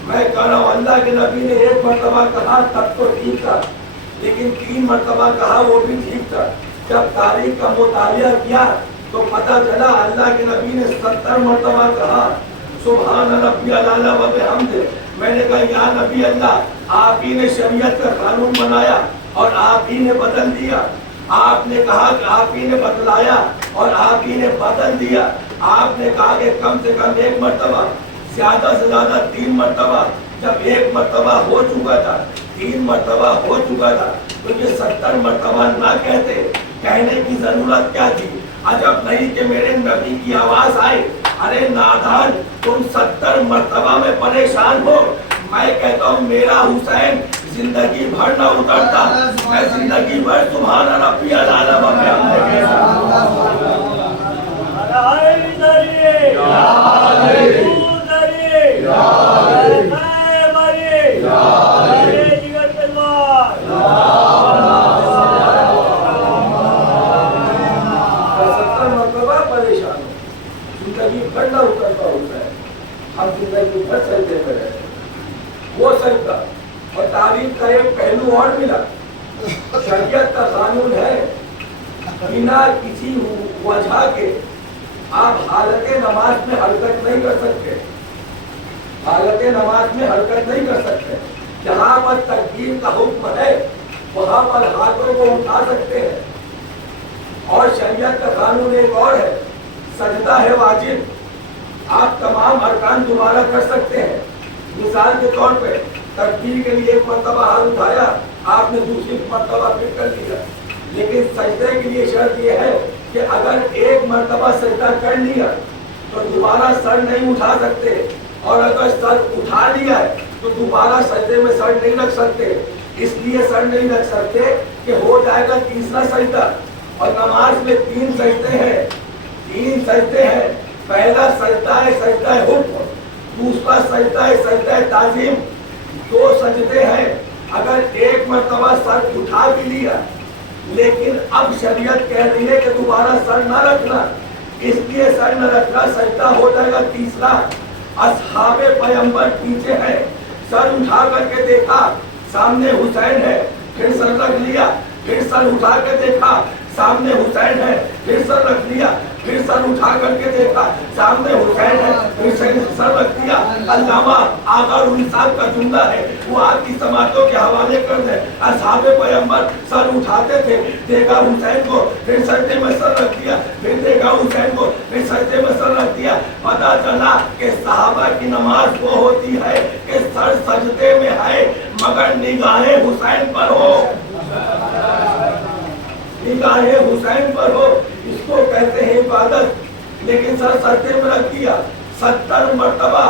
میں کہہ رہا ہوں اللہ کے نبی نے 1 مرتبہ کہا تب تو ٹھیک تھا، لیکن 3 مرتبہ کہا وہ بھی ٹھیک تھا۔ جب تاریخ کا مطالعہ کیا تو پتہ چلا اللہ کے نبی نے 70 مرتبہ کہا سبحان ربی الاعلیٰ و بحمدہ۔ میں نے کہا یا نبی اللہ، آپ ہی نے شریعت کا قانون بنایا اور آپ ہی نے بدل دیا، آپ نے کہا کہ آپ ہی نے بدلایا اور آپ ہی نے بدل دیا۔ آپ نے کہا کہ کم سے کم 1 مرتبہ، زیادہ سے زیادہ 3 مرتبہ۔ جب 1 مرتبہ ہو چکا تھا، 3 مرتبہ ہو چکا تھا تو یہ 70 مرتبہ نہ کہتے، کہنے کی ضرورت کیا تھی؟ عجب نہیں کہ میرے نبی کی آواز آئے ارے نادان تم 70 مرتبہ میں پریشان ہو، میں کہتا ہوں میرا حسین زندگی بھر نہ اترتا، میں زندگی بھر سبحان ربی الاعلیٰ و بحمدہ का एक पहलू और मिला। शरीयत का कानून है, बिना किसी वजह के आप हालत नमाज में हरकत नहीं कर सकते, हालत नमाज में हरकत नहीं कर सकते। जहाँ पर तकबीर का हुक्म है वहाँ पर हाथों को उठा सकते हैं। और शरीयत का कानून एक और है, सजदा है वाजिब, आप तमाम अरकान दोबारा कर सकते हैं। मिसाल के तौर पे तकबीर के लिए एक मरतबा हाथ उठाया, आपने दूसरी मरतबा फिर कर लिया, लेकिन सजदे के लिए शर्त यह है कि अगर एक मरतबा सजदा कर लिया तो दोबारा सर नहीं उठा सकते, और अगर सर उठा लिया है तो दोबारा सजदे में सर नहीं रख सकते। इसलिए सर नहीं रख सकते कि हो जाएगा तीसरा सजदा। और नमाज में 3 सजदे हैं, 3 सजदे हैं। पहला सजदा है सजदा हुक्म, दूसरा सजदा है सजदा ताज़ीम। 2 सजदे हैं। अगर एक मरतबा सर उठा भी लिया, लेकिन अब शरीयत कह रही है कि दोबारा सर न रखना, इसलिए सर न रखना, सजदा हो जाएगा तीसरा। असहाबे पैगंबर पीछे है, सर उठा करके देखा सामने हुसैन है, फिर सर रख लिया, फिर सर उठा के देखा सामने हुसैन है, फिर सर रख लिया, फिर सर उठा करके देखा सामने हुसैन है, फिर सर रख दिया। अल्लामा आगा रूमी साहब का जुमला है, वो आपकी समातों के हवाले कर दे। असहाबे पैगंबर सर उठाते थे, देखा हुसैन को, फिर सजदे में सर रख दिया, फिर देखा हुसैन को, फिर सजदे में सर रख दिया। पता चला कि सहाबा की नमाज वो होती है कि सर सजदे में है मगर निगाहें हुसैन पर हो, निगाहें हुसैन पर हो, इसको कहते हैं इबादत। लेकिन सर सजदे में रख दिया। 70 मरतबा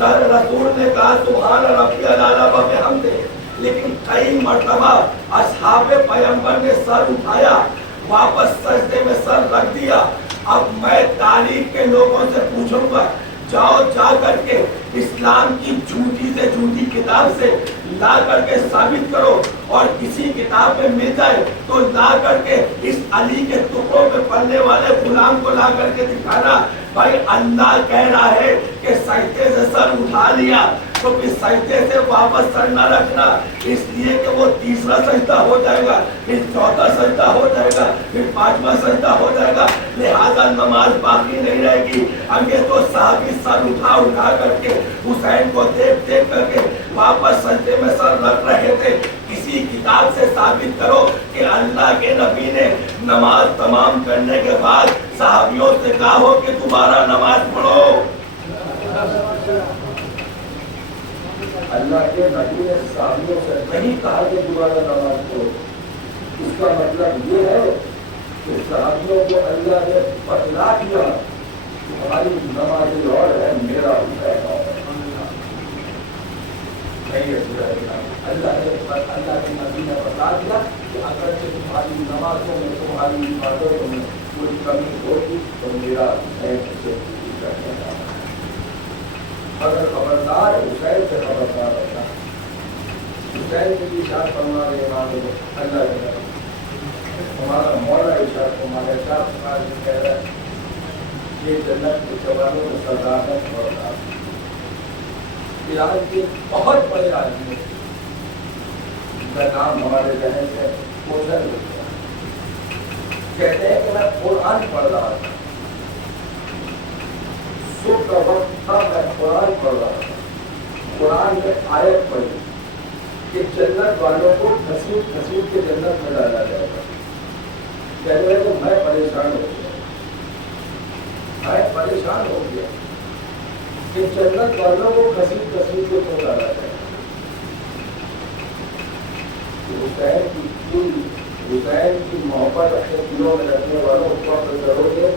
रसूल ने कहा सुभान रब्बियल आला व बिहम्दे, लेकिन कई मरतबा असहाबे पैगंबर ने सर उठाया, वापस सजदे में सर रख दिया। अब मैं तारीख के लोगों से पूछूंगा, जाओ जा करके इस्लाम की झूठी से झूठी किताब से ला करके साबित करो, और किसी किताब में मिल जाए तो ला करके इस अली के टुकड़ों पे पलने वाले गुलाम को ला करके दिखाना। भाई अल्लाह कह रहा है कि सजदे से सर उठा लिया तो फिर सजदे से वापस सर न रखना, इसलिए कि वो तीसरा सजदा हो जाएगा, फिर चौथा सजदा हो जाएगा, फिर 5वां सजदा हो जाएगा, लिहाजा नमाज बाकी नहीं रहेगी। आगे तो साहबी सर उठा करके हुसैन को देख देख करके वापस सजदे में सर रख रहे थे। किसी किताब से साबित करो कि अल्लाह के नबी ने नमाज तमाम करने के बाद साहबियों से कहा हो कि दोबारा नमाज पढ़ो। अल्लाह के नबी ने साहबियों से नहीं कहा कि दोबारा नमाज पढ़ो। इसका मतलब ये है कि साहबियों को अल्लाह ने बतला दिया तुम्हारी नमाज और है, मेरा हुसैन और है। अल्लाह के नबी ने बता दिया कि अगर तुम्हारी नमाजों में, तुम्हारी इबादतों में कोई कमी होगी तो मेरा हुसैन उसे पूरी करने वाला है। अगर खबरदार हुसैन से खबरदार रहना। हुसैन के लिए शायद फरमा रहे अल्लाह के नबी, हमारा मौला इशाद हमारे साथ कह रहा है ये जन्नत के जवानों में सरदार है। ईरान के बहुत बड़े आदमी का नाम हमारे जहन से ओझल हो गया। कहते हैं कि मैं कुरान पढ़ रहा था, सुबह का वक्त था, मैं कुरान पढ़ रहा था। कुरान में आयत पढ़ी कि जन्नत वालों को घसीट घसीट के जन्नत में डाला जाएगा। कहते हैं तो मैं परेशान हो गया, मैं परेशान हो गया कि जन्नत वालों को घसीट घसीट के क्यों डाला जाएगा। हुसैन की पूरी, हुसैन की मोहब्बत अपने दिलों में रखने वालों को करोगे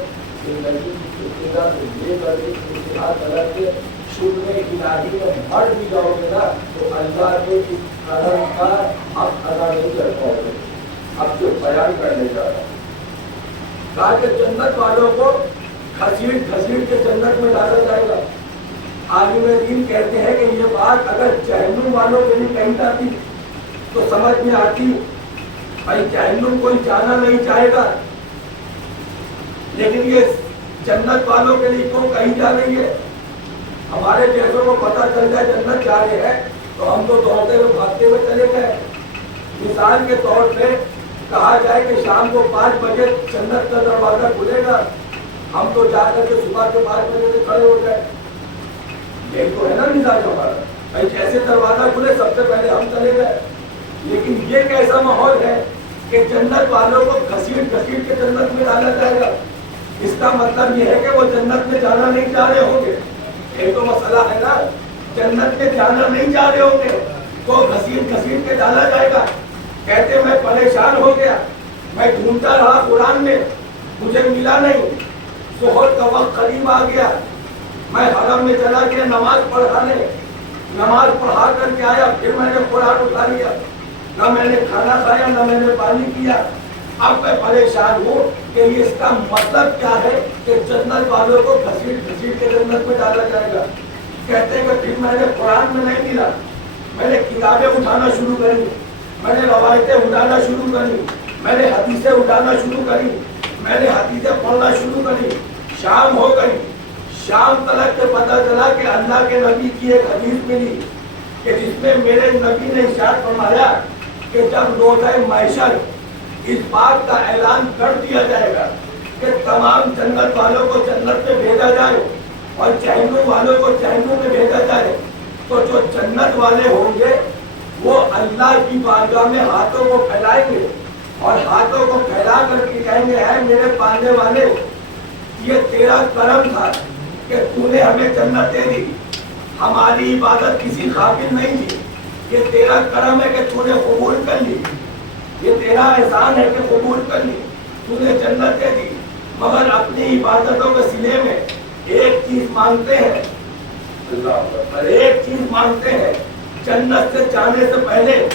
जिंदगी की इब्तिदा से ले करके इतिहास अलग के शुरू में इलाही में मर भी जाओगे ना तो अल्लाह के इस कदम का आप अदा नहीं कर पाओगे। अब जो बयान करने जा रहा है, कहा कि जन्नत वालों को घसीट घसीट के जन्नत में डाला जाएगा। आलिम दीन कहते हैं कि ये बात अगर जहन्नुम वालों के लिए कही जाती तो समझ में आती। भाई जहन्नुम कोई जाना नहीं चाहेगा, लेकिन ये जन्नत वालों के लिए क्यों कही जा रही है। हमारे जैसों को पता चल जाए जन्नत जा रहे हैं तो हम तो दौड़ते हुए भागते हुए चले مثال کے طور پہ کہا جائے کہ شام کو 5 بجے جنت کا دروازہ کھلے گا، ہم تو جا کر کے صبح کے 5 بجے سے کھڑے ہو گئے. یہ تو ہے نا مزاج ہمارا، بھائی جیسے دروازہ کھلے سب سے پہلے ہم چلے گئے. لیکن یہ کیسا ماحول ہے کہ جنت والوں کو گھسیٹ گھسیٹ کے جنت میں ڈالا جائے گا. اس کا مطلب یہ ہے کہ وہ جنت میں جانا نہیں چاہ رہے ہوں گے. یہ تو مسئلہ ہے نا، جنت میں جانا نہیں چاہ رہے ہوں گے تو گھسیٹ گھسیٹ کے ڈالا جائے گا. کہتے میں پریشان ہو گیا، میں ڈھونڈتا رہا قرآن میں، مجھے ملا نہیں. ظہر کا وقت قریب آ گیا، میں حرم میں چلا گیا نماز پڑھانے. نماز پڑھا کر کے آیا، پھر میں نے قرآن اٹھا لیا. نہ میں نے کھانا کھایا نہ میں نے پانی پیا. اب میں پریشان ہوں کہ یہ اس کا مطلب کیا ہے کہ جنت والوں کو گھسیٹ گھسیٹ کے جنت میں ڈالا جائے گا. کہتے ہیں کہ پھر میں نے قرآن میں نہیں ملا، میں نے کتابیں اٹھانا شروع کری، میں نے روایتیں اٹھانا شروع کری، میں نے حدیثیں اٹھانا شروع کری، میں نے حدیثیں پڑھنا شروع کری. شام ہو گئی، شام تلک سے پتہ چلا کہ اللہ کے نبی کی ایک حدیث ملی کہ جس میں میرے نبی نے ارشاد فرمایا کہ جب روزہ محشر اس بات کا اعلان کر دیا جائے گا کہ تمام جنت والوں کو جنت میں بھیجا جائے اور جہنم والوں کو جہنم میں بھیجا جائے، تو جو جنت والے ہوں گے وہ اللہ کی بارگاہ میں ہاتھوں کو پھیلائیں گے اور ہاتھوں کو پھیلا کر کے کہیں گے اے میرے پالنے والے، یہ تیرا کرم تھا کہ تو نے ہمیں جنت دے دی. ہماری عبادت کسی قابل نہیں تھی، یہ تیرا کرم ہے کہ تو نے قبول کر لی، یہ تیرا احسان ہے کہ قبول کر لی، تو نے جنت دے دی. مگر اپنی عبادتوں کے سلے میں ایک چیز مانگتے ہیں، ایک چیز مانگتے ہیں، جنت سے جانے سے پہلے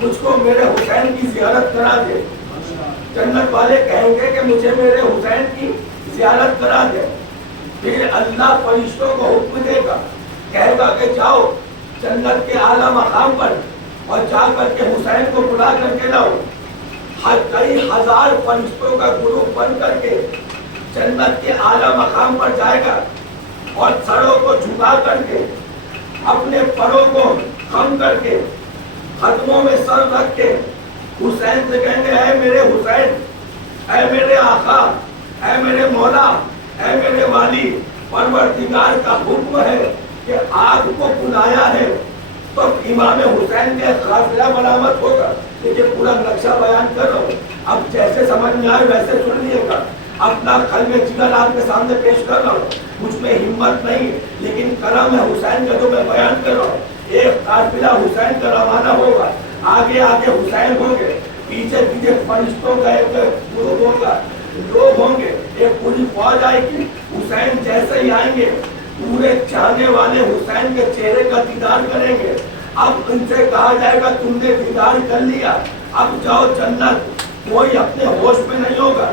مجھ کو میرے حسین کی زیارت کرا دے. جنت والے کہیں گے کہ مجھے میرے حسین کی زیارت کرا دے. پھر اللہ فرشتوں کو حکم دے گا، کہے گا کہ جاؤ جنت کے اعلیٰ مقام پر اور جا کر کے حسین کو بلا کر کے لاؤ. کئی ہزار فرشتوں کا گروپ بن کر کے جنت کے اعلیٰ مقام پر جائے گا اور سروں کو جھکا کر کے اپنے پروں کو خم کر کے قدموں میں سر رکھ کے حسین سے کہیں گے اے میرے حسین، اے میرے آقا، اے میرے مولا، اے میرے والی، پروردگار کا حکم ہے کہ آگ کو بلایا ہے. تو امام حسین کے قافلہ برآمد ہوگا. یہ پورا نقشہ بیان کر رہا ہوں، اب جیسے سمجھ میں آئے ویسے سن لیے گا. اپنا قلب جگر آپ کے سامنے پیش کر رہا ہوں، مجھ میں ہمت نہیں لیکن کرم ہے حسین کا جو میں بیان کر رہا ہوں. ایک قافلہ حسین کا روانہ ہوگا، آگے آگے حسین ہوں گے، پیچھے پیچھے فرشتوں کا ایک گروپ ہوگا، لوگ ہوں گے، ایک پوری فوج آئے گی. حسین جیسے ہی آئیں گے پورے چاہنے والے حسین کے چہرے کا دیدار کریں گے. اب ان سے کہا جائے گا تم نے دیدار کر لیا، اب جاؤ جنت. کوئی اپنے ہوش میں نہیں ہوگا،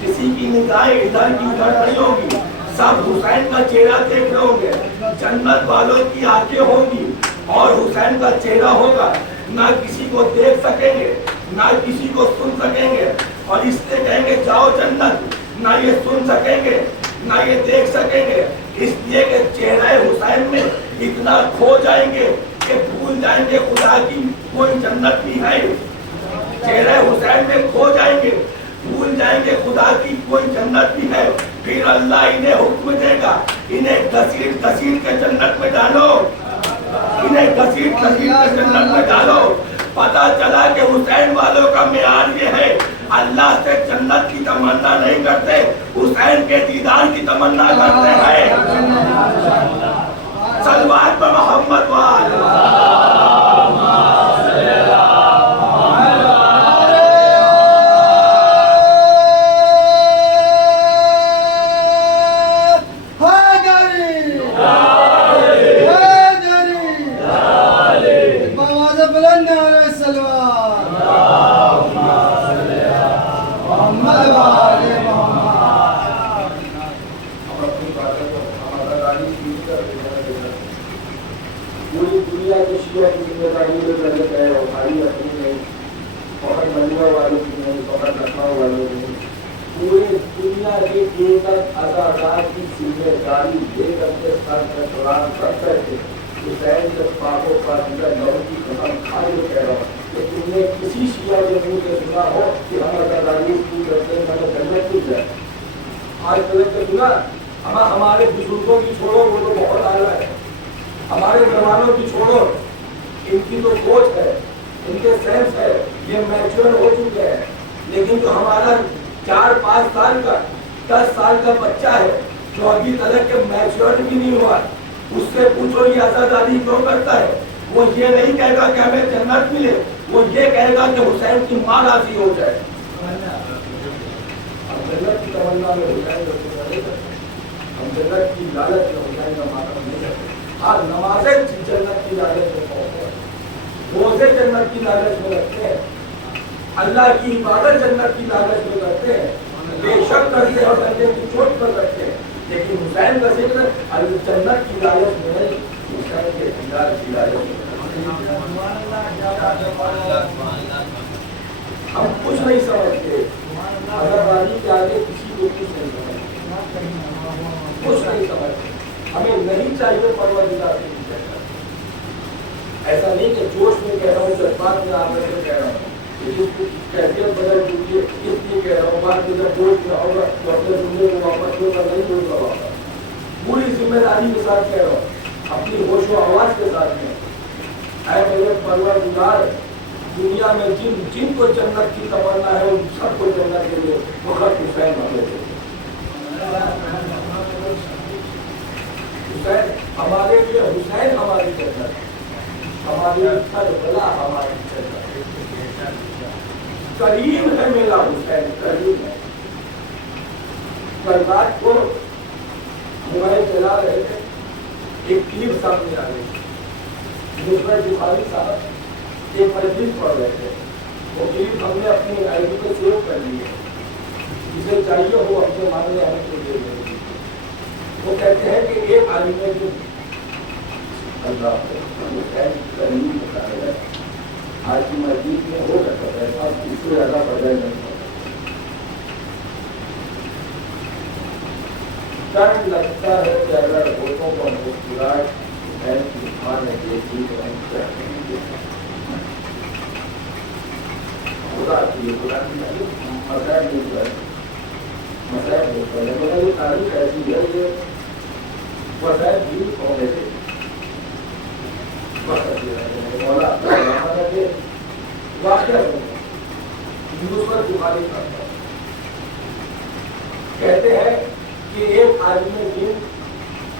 کسی کی نگاہیں ادھر کی ادھر نہیں ہوگی، سب حسین کا چہرہ دیکھ رہے ہوں گے. جنت والوں کی آنکھیں ہوں گی اور حسین کا چہرہ ہوگا. نہ کسی کو دیکھ سکیں گے نہ کسی کو سن سکیں گے اور اس سے کہیں گے جاؤ جنت. نہ یہ سن سکیں گے نہ یہ دیکھ سکیں گے، اس لیے کہ چہرہ حسین میں اتنا کھو جائیں گے کہ بھول جائیں گے خدا کی کوئی جنت بھی ہے. چہرہ حسین میں کھو جائیں گے، بھول جائیں گے خدا کی کوئی جنت بھی ہے. پھر اللہ انہیں حکم دے گا انہیں گھسیٹ گھسیٹ کے جنت میں ڈالو، انہیں گھسیٹ گھسیٹ کے جنت میں ڈالو. پتا چلا کہ حسین والوں کا معیار یہ ہے، اللہ سے جنت کی تمنا نہیں کرتے، حسین کے دیدار کی تمنا کرتے ہیں. صلوات پہ محمد وآلہ. پوری دنیا کے شیعہ کی ذمہ داری میں لگے گئے ہو، بھائی اپنی نہیں، فقط مندروں والوں کی نہیں، فقط لکھنؤ والوں کی نہیں، پوری دنیا کے ایک اداکار کی ذمہ داری لے کر کے سر کا قرآن کر کر کے حسین کے پاکوں کا دیگر لہو کی قسم کھائے ہوئے کہہ رہا ہوں کہ تم نے کسی सुना, हमारे बुजुर्गों की छोड़ो, वो तो बहुत आला है, हमारे जवानों की छोड़ो, इनकी तो सोच है, इनके सेंस है, ये मैच्योर हो चुके हैं। लेकिन जो हमारा 4-5 साल का 10 साल का बच्चा है जो अभी तक के मैच्योर भी नहीं हुआ, उससे पूछो ये आजादी क्यों करता है, वो ये नहीं कहेगा कि हमें जन्नत मिले, वो ये कहेगा कि हुसैन की मां राजी हो जाए। हम जन्नत की तमन्ना में हुसैन को, हम जन्नत की लालच में हुसैन का मातम नहीं करते। हाँ, नमाजें जन्नत की लालच में पहुंचते हैं, रोजे जन्नत की लालच में रखते हैं, अल्लाह की इबादत जन्नत की लालच में करते हैं, बेशक करते हैं और बंदे की चोट पर रखते हैं, लेकिन हुसैन का जिक्र जन्नत की लालच में नहीं, हुसैन के दीदार की लालच में। हम कुछ नहीं समझते, आजादी के आगे किसी को कुछ नहीं समझते, कुछ नहीं समझते। हमें नहीं चाहिए परवरदिगार की जन्नत। ऐसा नहीं कि जोश में कह रहा हूँ, जज्बात में आकर के कह रहा हूँ, कैफियत बदल चुकी है इसलिए कह रहा हूँ। बात में जब जोश में होगा तो अपने जुम्मे को वापस होकर नहीं बोल रहा होगा, पूरी जिम्मेदारी के साथ कह रहा हूँ, अपनी होश व आवाज के साथ में। ऐ मेरे परवरदिगार, दुनिया में जिनको जन्नत की तमन्ना है उन सबको जन्नत के लिए वक्त हुसैन हमें दे। हुसैन हमारे लिए, हुसैन हमारी जन्नत, हमारी करबला हमारी जन्नत। करीम है मेरा हुसैन, करीम है। कल रात को मोबाइल चला रहे थे, एक क्लिप सामने आ गई, जिसमें बुखारी साहब एक मजलिस पढ़ रहे थे। वो क्लिप हमने अपनी आईडी पे सेव कर ली है, जिसे चाहिए वो हमसे मांगने आने को दे देंगे। वो कहते हैं कि एक आदमी ने जो अल्लाह करीम बताया है, आज की मस्जिद में हो सकता है ऐसा, इससे ज्यादा बदल नहीं होता। डर लगता है कि अगर होठों को मुस्कुराहट हुसैन की मां ने देखी तो हम क्या करेंगे। खुदा की मजाक नहीं कर, मजाक नहीं कर, मेरा ये तारीख ऐसी है, ये वजह भी होने थे मौला के वाक़या बुखारी करता है। कहते हैं कि एक आदमी दिन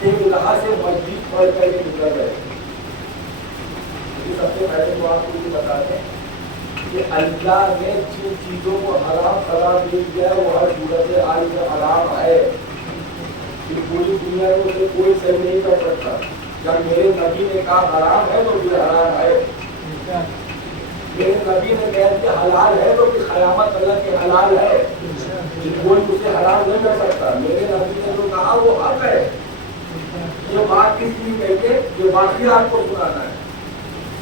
एक इलाहा से मस्जिद पढ़ करके निकल गए। सबसे पहले तो आपको ये बताते हैं कि अल्लाह ने जिन चीजों को हराम करार दे दिया है वो हर सूरत आज में हराम है, कि पूरी दुनिया में उसे कोई सही नहीं कर सकता। जब मेरे नबी ने कहा हराम है तो फिर हराम है, मेरे नबी ने कह दिया हलाल है तो फिर क़यामत तक के हलाल है, कोई उसे हराम नहीं कर सकता। मेरे नबी ने जो कहा वो हक है। ये बात किस लिए कहते, ये वाकई आपको सुनाना है,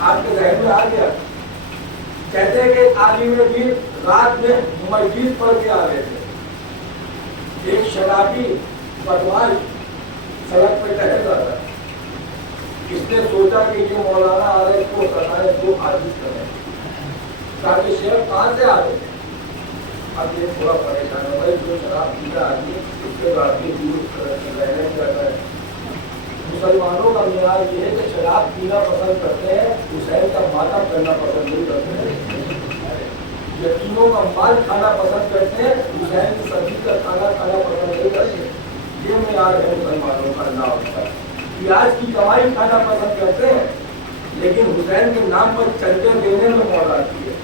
आपके जहन में आ गया। कहते हैं कि आलिम दीन रात में मस्जिद पढ़ के आ रहे थे, एक शराबी बदमाश सड़क पे टहल रहा था। इसने सोचा कि ये मौलाना आ रहे इसको सताए, इसको हाजिर करें, ताकि शेर कहाँ से आ रहे। अब ये थोड़ा परेशान है भाई, जो शराब पीता आदमी उसके बाद भी दूर रहने लगा है। मुसलमानों का मियार ये है कि शराब पीना पसंद करते हैं, हुसैन का माता करना पसंद नहीं करते हैं। यतीमों का माल खाना पसंद करते हैं, हुसैन की सब्जी का खाना खाना पसंद नहीं करते। ये मियार है मुसलमानों का नाम का। प्याज की कमाई खाना पसंद करते हैं, लेकिन हुसैन के नाम पर चलते देने में मौत आती है।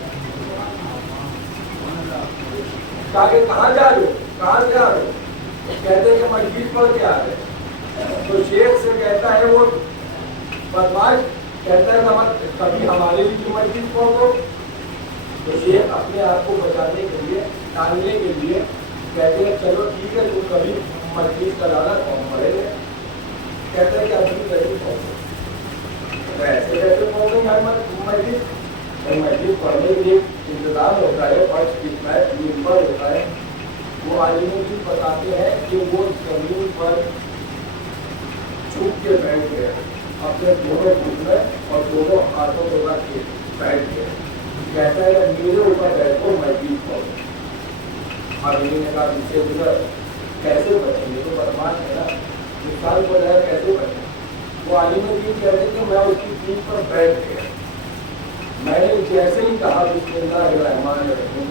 ताकि कहाँ जा रहे हो, कहाँ से आ रहे हो, कहते कि मस्जिद पढ़ के आ रहे। तो शेख से कहता है वो बदमाश, कहता है कभी हमारे लिए मस्जिद पढ़ दो। तो शेख अपने आप को बचाने के लिए, टालने के लिए कहते हैं चलो ठीक है, तुम कभी मस्जिद का लाना कौन पढ़ेगा। कहते हैं कि अभी कहीं पहुँचो, तो ऐसे कैसे पहुँचेंगे मस्जिद। मस्जिद पढ़ने के लिए इंतजाम होता है, फर्श कितना है, मिंबर होता है। वो आलिम भी बताते हैं कि वो जमीन पर छुप के बैठ गए, अपने दोनों घुटने और दोनों हाथों को रख के बैठ गए। कहता है मेरे ऊपर बैठो मस्जिद पढ़ो। आलिम ने कहा इससे गुजर कैसे बचेंगे, तो साल को नया कैसे बना? वो आलिम दीन कहते कि मैं उसकी पीठ पर बैठ गया, मैंने जैसे ही कहा बिस्मिल्लाहिर्रहमानिर्रहीम,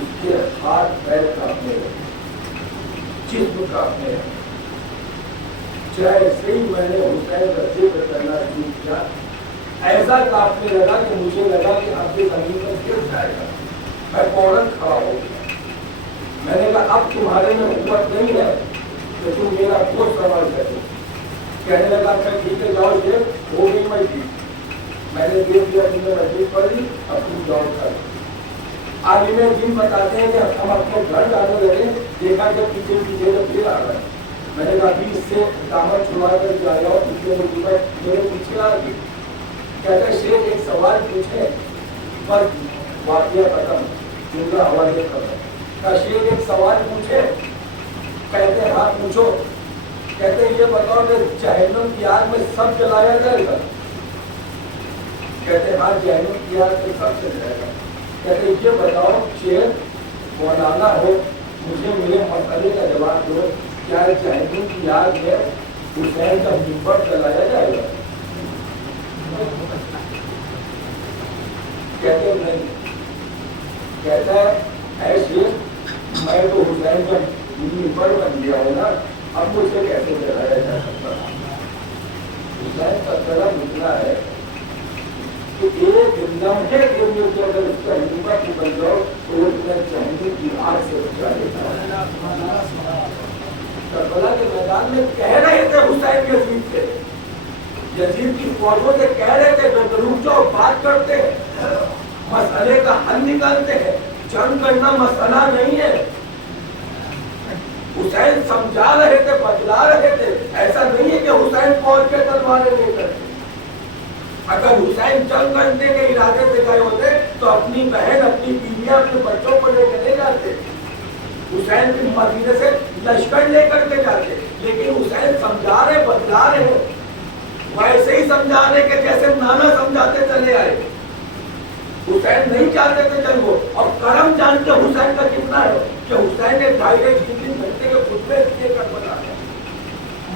उसके हाथ पैर कांपने लगे, जिस्म कांपने लगे। जैसे ही मैंने हुसैन का जिक्र करना शुरू किया, ऐसा कांपने लगा कि मुझे लगा कि अब ये जमीन पर गिर जाएगा। मैं फौरन खड़ा हो गया। मैंने कहा अब तुम्हारे में हिम्मत नहीं है कि तुम मेरा कोई सवाल करो। कहने लगा अच्छा ठीक है जाओ, ये हो गई मैं ठीक, मैंने देख लिया तुमने मस्जिद पढ़ ली, अब तुम जाओ कर। आलिम दीन बताते हैं कि हम अपने घर जाने लगे, देखा जब पीछे पीछे जब फिर आ रहा है। मैंने कहा अभी इससे दामन छुड़ा कर जाओ, पीछे मेरे पीछे आ गई। कहते शेख एक सवाल पूछे पर वाक़या खत्म, जुमला हवाले खत्म। का शेख एक सवाल पूछे, कहते हाँ पूछो। कहते ये बताओ कि जहन्नुम की आग में सब जलाया जाएगा? कहते हाँ जहन्नुम की आग में सब जल जाएगा। कहते ये बताओ शेख मौलाना हो, मुझे मेरे मसले का जवाब दो, क्या जहन्नुम की आग में हुसैन का मिंबर जलाया जाएगा? कहते नहीं। कहता है ऐसे मैं तो हुसैन का मिंबर बन गया हूँ ना, अब मुझे कैसे जलाया जा सकता? हुसैन का कलम इतना है कि एक लम्हे के लिए जो अगर उसका मिंबर भी बन जाओ तो वो जहन्नुम की आग से बचा लेता है। करबला के मैदान में कह रहे थे हुसैन के यजीद से, यजीद की फौजों से कह रहे थे जो रुक जाओ, बात करते हैं, मसले का हल निकालते हैं, जंग करना मसला नहीं है। हुसैन समझा रहे थे, बतला रहे थे। ऐसा नहीं है कि हुसैन फौज के तलवारें नहीं करते। अगर हुसैन जंग करने के इरादे से गए होते तो अपनी बहन, अपनी बीवियां, अपने बच्चों को लेकर नहीं जाते। हुसैन की मदीने से लश्कर लेकर के जाते, लेकिन हुसैन समझा रहे, बतला रहे, वैसे ही समझा रहे कि जैसे नाना समझाते चले आए। हुसैन नहीं चाहते थे जंग हो, और करम जानते हुसैन का कितना है कि हुसैन ने 2.5-3 घंटे के खुतबे देकर बताया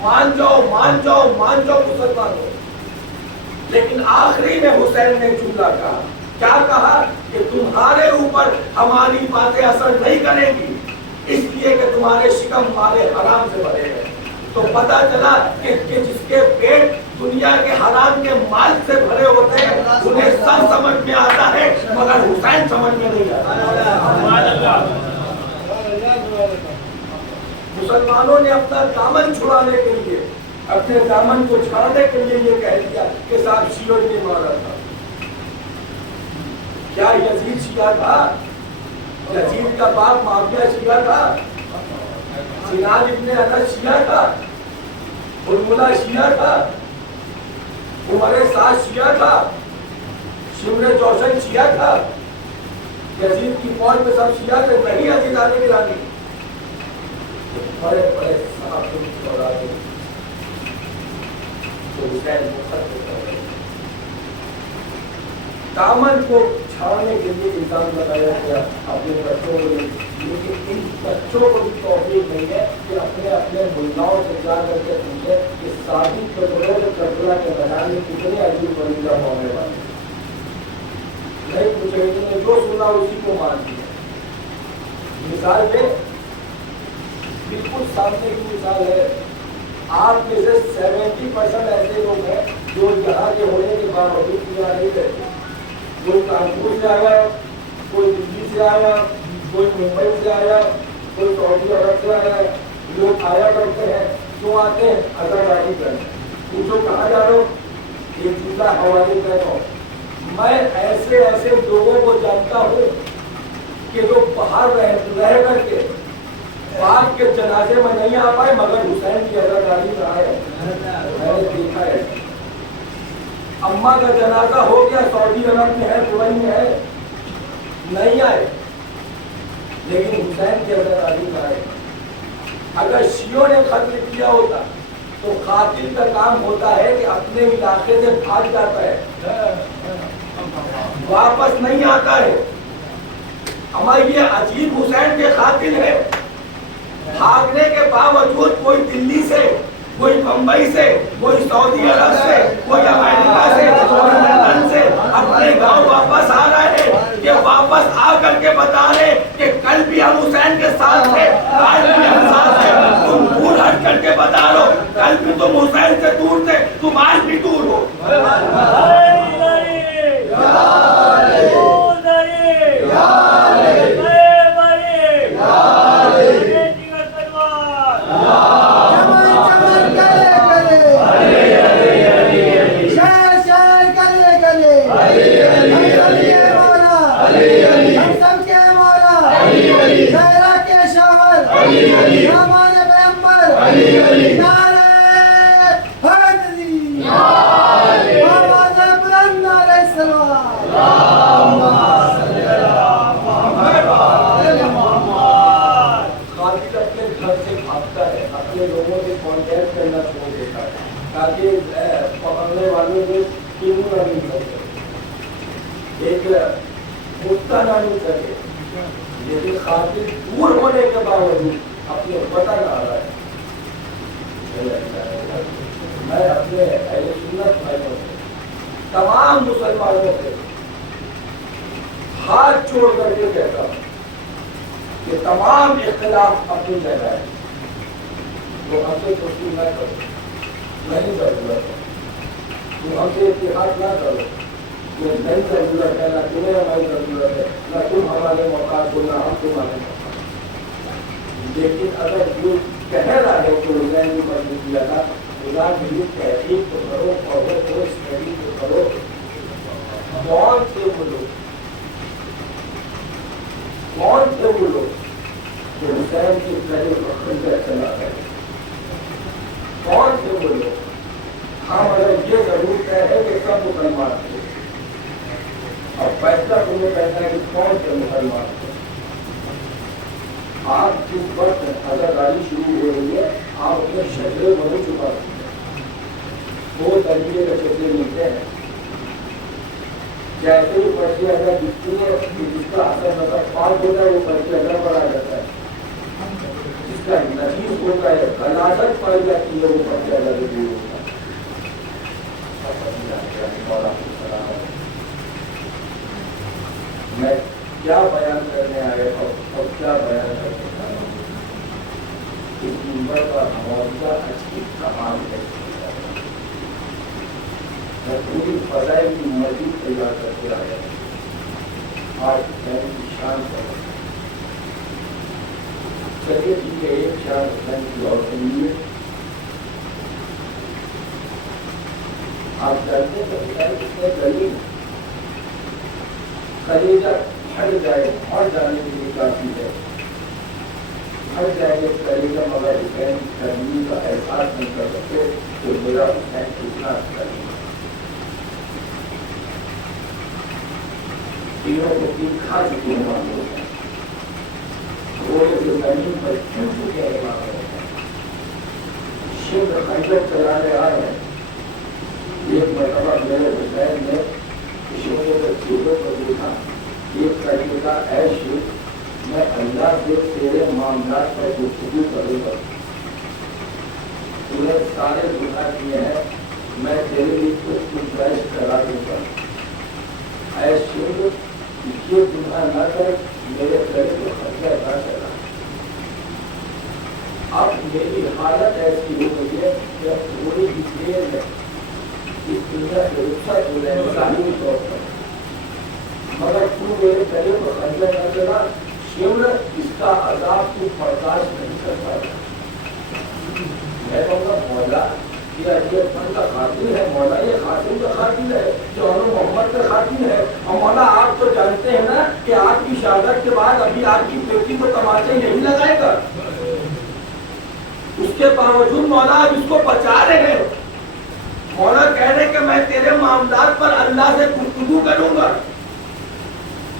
मान जाओ मान जाओ मान जाओ मुसलमानों। लेकिन आखिरी में हुसैन ने जुमला कहा, क्या कहा कि तुम्हारे ऊपर हमारी बातें असर नहीं करेंगी, इसलिए कि तुम्हारे शिकम माले हराम से भरे हैं। तो पता चला कि जिसके पेट दुनिया के हराम के माल से भरे होते हैं उन्हें सब समझ में आता है, मगर हुसैन समझ में नहीं आता। मुसलमानों ने अपना दामन छुड़ाने के लिए, अपने दामन को छाड़ने के लिए ये कह दिया कि साहब शियों ने मारा था। क्या यजीद शिया था? यजीद का बाप माविया शिया था? सिनान इब्ने अनस शिया था? उर्मिला शिया था? उमर साद शिया था? शिमरे जोशन शिया था? यजीद की फौज में सब शिया थे, नहीं यजीद आने की रानी। बड़े बड़े साहब तो हुसैन दामन को छाड़ने के लिए इंसान लगाया गया अपने बच्चों को, लेकिन इन बच्चों को भी तौफीक नहीं है कि अपने अपने मुल्लाओं से जा करके पूछे कि साबित करबला के मैदान में कितने अजीब बंदा होने वाले, नहीं पूछे, जो सुना उसी को मान दिया। मिसाल पे बिल्कुल सामने की मिसाल है, आप में से 70% ऐसे लोग हैं जो यहाँ के होने के बावजूद यहाँ नहीं रहते। कोई कानपुर से आया, कोई दिल्ली से आया, कोई मुंबई से आया, कोई सऊदी अरब से आया। लोग आया करते हैं, क्यों आते हैं? आजादी करने। पूछो कहाँ जा रहे हो? एक जिला हवाले कर रहा हूँ। मैं ऐसे ऐसे लोगों को जानता हूँ कि जो बाहर रह करके बाप के जनाजे में नहीं आ पाए, मगर हुसैन की आजादी में आए। मैंने देखा है, अम्मा का जनाजा हो गया, सऊदी अरब में है, दुबई में है, नहीं आए, लेकिन हुसैन की आजादी में आए। अगर शियों ने कत्ल किया होता तो कातिल का काम होता है कि अपने इलाके से भाग जाता है, वापस नहीं आता है। हमारे ये अजीब हुसैन के कातिल है, بھاگنے کے باوجود کوئی دلی سے، کوئی بمبئی سے، کوئی سعودی عرب سے، کوئی امریکہ سے، کوئی لندن سے اپنے گاؤں واپس آ رہے ہیں، کہ واپس آ کر کے بتا رہے کہ کل بھی ہم حسین کے ساتھ تھے، آج بھی ہم ساتھ تھے۔ تم دور ہٹ کر کے بتا رہو، کل بھی تم حسین سے دور تھے، تم آج بھی دور ہو۔ اپنے لوگوں سے کانٹیکٹ کرنا چھوڑ دیتا ہے تاکہ پکڑنے والوں کو کیوں نہ مل سکے، ایک مدعا نہ مل سکے، لیکن خاطر دور ہونے کے باوجود اپنے وطن آ رہا ہے۔ میں اپنے اہل سنت بھائیوں سے، تمام مسلمانوں سے ہاتھ چھوڑ کر کے کہتا ہوں کہ تمام اختلاف اپنی جگہ ہے، وہ ہم سے دوستی نہ کرو، نہیں ضرورت ہے، تم ہم سے اتحاد نہ کرو، یہ نہیں ضرورت ہے، نہ تمہیں ہماری ضرورت ہے، نہ تم ہمارے موقع کو، نہ ہم تمہارے موقع۔ لیکن اگر جو کہہ رہا ہے کہ حسین کو مضبوط کیا تھا، خدا کی تحقیق کو کرو، پڑھو کو، اسٹڈی کو کرو، کون تھے وہ لوگ، کون تھے وہ لوگ جو حسین کی پہلے خنجر چلا گئے، کون تھے وہ لوگ؟ ہم اگر یہ ضرور کہہ کہ سب مسلمان تھے، اور فیصلہ تمہیں کہتا ہے کہ کون سے مسلمان تھے۔ آپ جس وقت آزاداری شروع ہو رہی ہے، آپ اپنے شجرے بڑھ چکا ہے، دو طریقے کے شجرے ملتے ہیں، جیسے ہی پرچی اگر دکھتی ہے جس کا اثر نظر پاک ہوتا ہے وہ پرچی اگر پر آ جاتا ہے، جس کا نتیج ہوتا ہے غلاظت پڑ جاتی ہے وہ پرچی اگر دور ہوتا ہے۔ میں کیا بیان کرنے آئے اور کیا بیان کرنے آیا ہوں، اس نمبر کا معاوضہ اچھی تمام ہے، میں پوری فضائل کی مزید تیار کرتے آیا ہوں، آج حسین کی شان پر چلیے ٹھیک ہے، ایک شان حسین کی اور سنیے۔ آپ جانتے ہیں کہ حسین کتنے غریب، کلیجہ پھٹ جائے، پھٹ جانے کے لیے کافی ہے، پھٹ جائے گے کلیجہ، مگر حسین کی ترمیم کا احساس نہیں کر سکتے کہ میرا حسین کتنا غریب ہے۔ تینوں کو تین کھا چکے ہیں ہم لوگ، وہ جو زمین پر کھل چکے ہیں وہاں شبر خنجر چلانے آئے ہیں۔ ایک مرتبہ میرے حسین نے شبر کے چولہے پر دیکھا، ایک کہنے کا اے شیخ، میں اللہ سے تیرے معاملات پر گفتگو کروں گا، تو نے سارے گناہ کیے ہیں، میں تیرے لیے کچھ گنجائش کرا دوں گا، اے شیخ یہ گناہ نہ کر، میرے گلے کو خنجر نہ چلا۔ اب میری حالت ایسی ہو گئی ہے کہ اب تھوڑی ہی دیر میں اس دنیا سے رخصت ہو جائے ظاہری طور پر، مگر تو میرے گلے کو خنجر نہ چلا، شیور اس کا عذاب تو برداشت نہیں کر پاتا۔ میں کہوں گا مولا یہ اجیت من کا خاتون ہے، مولا یہ خاتون کا خاتون ہے جو ہم محمد کا خاتون ہے، اور مولا آپ تو جانتے ہیں نا کہ آپ کی شہادت کے بعد ابھی آپ کی بیٹی کو تماچے نہیں لگائے گا، اس کے باوجود مولا آپ اس کو بچا رہے ہیں۔ مولا کہہ رہے کہ میں تیرے معاملات پر اللہ سے گفتگو کروں گا،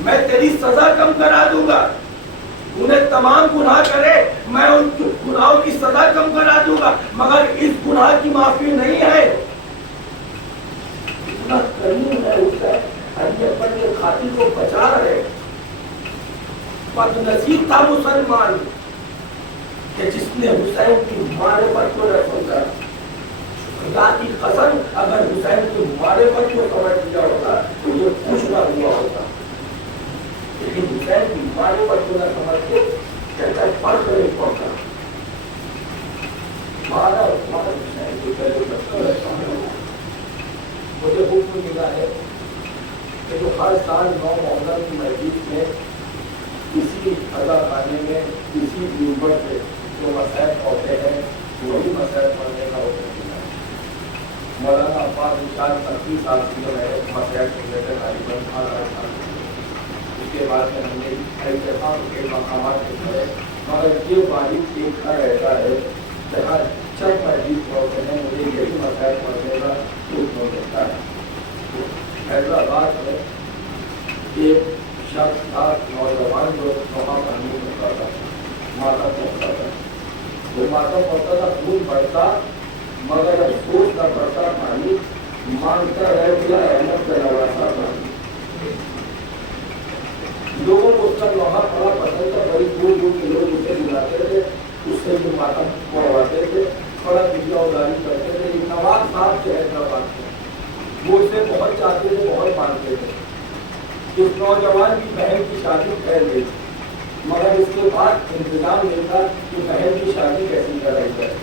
میں تیری سزا کم کرا دوں گا، انہیں تمام گناہ کرے میں ان گناہوں کی سزا کم کرا دوں گا، مگر اس گناہ کی معافی نہیں ہے۔ اتنا کریم ہے اس سے، اپن کے خاطر کو بچا رہے، بد نصیب تھا مسلمان، کہ جس نے حسین کی معرفت کو نہ سمجھا، خدا کی قسم اگر حسین کی معرفت کو سمجھ لیا ہوتا تو یہ کچھ نہ ہوا ہوتا، لیکن حسین کی معرفت کو نہ سمجھ کے کہتا ہے فرق نہیں پڑتا۔ حسین کی پہلے مجھے حکم ملا ہے کہ جو ہر سال 9 محرم کی مسجد میں کسی ادا خانے میں کسی یوبر سے جو مسائل ہوتے ہیں وہی مسائل پڑھنے کا حکم ملا ہے۔ مولانا عباس نشان 30 سال کی جو ہے مسائل پڑھنے کا غالباً اس کے بعد میں ہم نے احتساب کے مقامات سے پڑھے، مگر یہ باریک دیکھا رہتا ہے جہاں چند مسجد ہوتے ہیں مجھے یہی مسائل پڑھنے کا حکم دیتا ہے۔ حیدرآباد میں ایک شخص تھا نوجوان جو وہاں پانی ہوتا تھا، ماتم ہوتا تھا، وہ ماتم ہوتا تھا، خون بڑھتا مگر افسوس نہ بڑھتا پانی مانگتا رہ گیا احمد کا نواسا پانی۔ لوگوں کو اس کا لوہا بڑا پسند تھا، بڑی دور دور کے لوگ اسے بلاتے تھے، اس سے بھی ماتم پڑھواتے تھے، بڑا دنیا اداری کرتے تھے۔ ایک نواب صاحب سے حیدرآباد میں وہ اسے بہت چاہتے تھے، بہت مانتے تھے۔ اس نوجوان کی بہن کی شادی پھیل گئی مگر اس کے بعد انتظام نہیں تھا کہ بہن کی شادی کیسی کرائی جائے۔